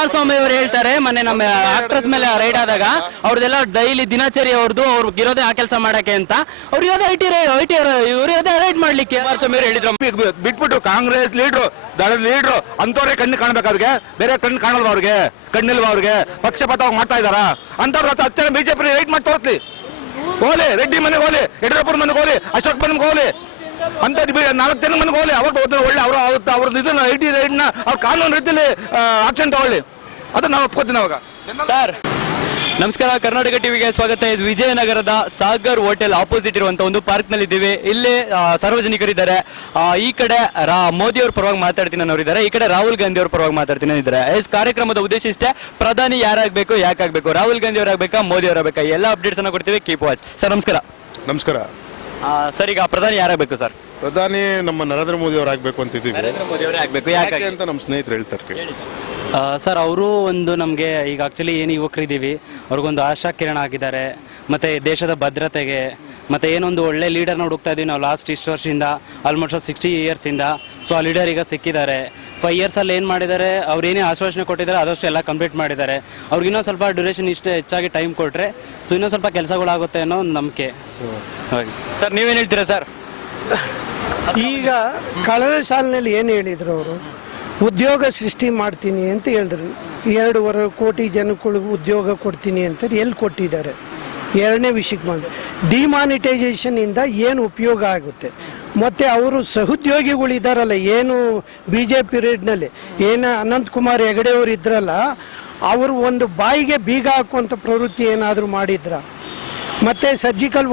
ಕುಮಾರಸ್ವಾಮಿ ಅವರು ಹೇಳ್ತಾರೆ ಮೊನ್ನೆ ನಮ್ಮ ಆಕ್ಟ್ರೆಸ್ ಮೇಲೆ ರೈಡ್ ಆದಾಗ ಅವ್ರದೆಲ್ಲ ಡೈಲಿ ದಿನಚರಿ ಅವ್ರದ್ದು ಅವ್ರಿಗೆ ಇರೋದೇ ಆ ಕೆಲಸ ಮಾಡಕ್ಕೆ ಅಂತ ಅವ್ರು ಇರೋದೇ ಐಟಿ ಇವರು ಇರೋದೇ ರೈಡ್ ಮಾಡ್ಲಿಕ್ಕೆ. ಕುಮಾರಸ್ವಾಮಿ ಅವರು ಹೇಳಿದ್ರು ಬಿಟ್ಬಿಟ್ಟು ಕಾಂಗ್ರೆಸ್ ಲೀಡ್ರು ದಳದ ಲೀಡ್ರು ಅಂತವ್ರೆ ಕಣ್ಣು ಕಾಣ್ಬೇಕು ಅವ್ರಿಗೆ, ಬೇರೆ ಕಣ್ಣು ಕಾಣಲ್ವ ಅವ್ರಿಗೆ, ಕಣ್ಣಿಲ್ವ ಅವ್ರಿಗೆ, ಪಕ್ಷಪಾತ ಮಾಡ್ತಾ ಇದಾರ ಅಂತವ್ರು ಹತ್ತು ಜನ ಬಿಜೆಪಿ ರೈಡ್ ಮಾಡಿ ತೋರಿಸ್ಲಿ. ಹೋಲಿ ರೆಡ್ಡಿ ಮನೆಗೆ ಹೋಲಿ, ಯಡಿಯೂರಪ್ಪನ ಮನೆಗೆ ಹೋಲಿ, ಅಶೋಕ್ ಮನೆಗೆ ಹೋಲಿ ಅಂತ 4 ಜನ ಮನೆಗೆ ಹೋಲಿ. ಅವತ್ತು ಒಳ್ಳೆ ಅವ್ರದ್ದು ಇದನ್ನ ಐಟಿ ರೈಡ್ನ ಅವ್ರ ಕಾನೂನು ರೀತಿಯಲ್ಲಿ ಆಕ್ಷನ್ ತಗೊಳ್ಳಿ. ಅದು ನಾವು ಒಪ್ಕೋತೀನಿ ಅವಾಗ. ಸರ್ ನಮಸ್ಕಾರ, ಕರ್ನಾಟಕ ಟಿವಿಗೆ ಸ್ವಾಗತ. ವಿಜಯನಗರದ ಸಾಗರ್ ಹೋಟೆಲ್ ಆಪೋಸಿಟ್ ಇರುವಂತಹ ಒಂದು ಪಾರ್ಕ್ ನಲ್ಲಿ ಇದ್ದೀವಿ. ಇಲ್ಲಿ ಸಾರ್ವಜನಿಕರಿದ್ದಾರೆ. ಈ ಕಡೆ ಮೋದಿ ಅವ್ರ ಪರವಾಗಿ ಮಾತಾಡ್ತೀನಿ ಅನ್ನೋರಿದ್ದಾರೆ, ಈ ಕಡೆ ರಾಹುಲ್ ಗಾಂಧಿ ಅವ್ರ ಪರವಾಗಿ ಮಾತಾಡ್ತೀನಿ ಇದ್ದಾರೆ. ಕಾರ್ಯಕ್ರಮದ ಉದ್ದೇಶ ಇಷ್ಟೇ, ಪ್ರಧಾನಿ ಯಾರಾಗಬೇಕು, ಯಾಕಾಗಬೇಕು, ರಾಹುಲ್ ಗಾಂಧಿ ಅವರಾಗಬೇಕಾ, ಮೋದಿ ಅವರಾಗಬೇಕಾ, ಎಲ್ಲ ಅಪ್ಡೇಟ್ಸ್ ಅನ್ನ ಕೊಡ್ತೀವಿ. Keep watch. ಸರ್ ನಮಸ್ಕಾರ. ನಮಸ್ಕಾರ ಸರ್, ಈಗ ಪ್ರಧಾನಿ ಯಾರಾಗಬೇಕು ಸರ್? ಪ್ರಧಾನಿ ನಮ್ಮ ನರೇಂದ್ರ ಮೋದಿ ಅವರಾಗಬೇಕು ಅಂತಿದ್ದೀವಿ. ನರೇಂದ್ರ ಮೋದಿ ಅವರೇ ಆಗಬೇಕು. ಯಾಕೆ ಅಂತ ನಮ್ಮ ಸ್ನೇಹಿತರು ಹೇಳ್ತಾರೆ. ಸರ್, ಅವರು ಒಂದು ನಮಗೆ ಈಗ ಆ್ಯಕ್ಚುಲಿ ಏನು ಯುವಕರಿದ್ದೀವಿ, ಅವ್ರಿಗೊಂದು ಆಶಾ ಕಿರಣ ಆಗಿದ್ದಾರೆ. ಮತ್ತು ದೇಶದ ಭದ್ರತೆಗೆ ಮತ್ತು ಏನೊಂದು ಒಳ್ಳೆ ಲೀಡರ್ನ ಹುಡುಕ್ತಾ ಇದ್ದೀವಿ ನಾವು ಲಾಸ್ಟ್ ಇಷ್ಟು ವರ್ಷದಿಂದ, ಆಲ್ಮೋಸ್ಟ್ 60 ಇಯರ್ಸಿಂದ. ಸೊ ಆ ಲೀಡರ್ ಈಗ ಸಿಕ್ಕಿದ್ದಾರೆ. 5 ಇಯರ್ಸಲ್ಲಿ ಏನು ಮಾಡಿದ್ದಾರೆ, ಅವ್ರು ಏನೇ ಆಶ್ವಾಸನೆ ಕೊಟ್ಟಿದ್ದಾರೆ ಅದಷ್ಟು ಎಲ್ಲ ಕಂಪ್ಲೀಟ್ ಮಾಡಿದ್ದಾರೆ. ಅವ್ರಿಗೆ ಇನ್ನೊಂದು ಸ್ವಲ್ಪ ಡ್ಯೂರೇಷನ್ ಇಷ್ಟು ಹೆಚ್ಚಾಗಿ ಟೈಮ್ ಕೊಟ್ಟರೆ ಸೊ ಇನ್ನೊಂದು ಸ್ವಲ್ಪ ಕೆಲಸಗಳಾಗುತ್ತೆ ಅನ್ನೋ ಒಂದು ನಂಬಿಕೆ. ಸೊ ಹಾಗೆ ಸರ್, ನೀವೇನು ಹೇಳ್ತೀರಾ ಸರ್? ಈಗ ಕಳೆದ ಸಾಲಿನಲ್ಲಿ ಏನು ಹೇಳಿದರು ಅವರು, ಉದ್ಯೋಗ ಸೃಷ್ಟಿ ಮಾಡ್ತೀನಿ ಅಂತ ಹೇಳಿದ್ರು. 2.5 ಕೋಟಿ ಜನಗಳಿಗೆ ಉದ್ಯೋಗ ಕೊಡ್ತೀನಿ ಅಂತ ಎಲ್ಲಿ ಕೊಟ್ಟಿದ್ದಾರೆ? ಎರಡನೇ ವಿಷಯಕ್ಕೆ ಮಾಡಿ ಡಿಮಾನಿಟೈಸೇಷನಿಂದ ಏನು ಉಪಯೋಗ ಆಗುತ್ತೆ? ಮತ್ತು ಅವರು ಸಹೋದ್ಯೋಗಿಗಳಿದ್ದಾರಲ್ಲ, ಏನು ಬಿ ಜೆ ಪಿ ರೇಡ್ನಲ್ಲಿ ಏನು ಅನಂತಕುಮಾರ್ ಹೆಗಡೆ ಅವರು ಇದ್ರಲ್ಲ, ಅವರು ಒಂದು ಬಾಯಿಗೆ ಬೀಗ ಹಾಕುವಂಥ ಪ್ರವೃತ್ತಿ ಏನಾದರೂ ಮಾಡಿದ್ರ? ಮತ್ತು ಸರ್ಜಿಕಲ್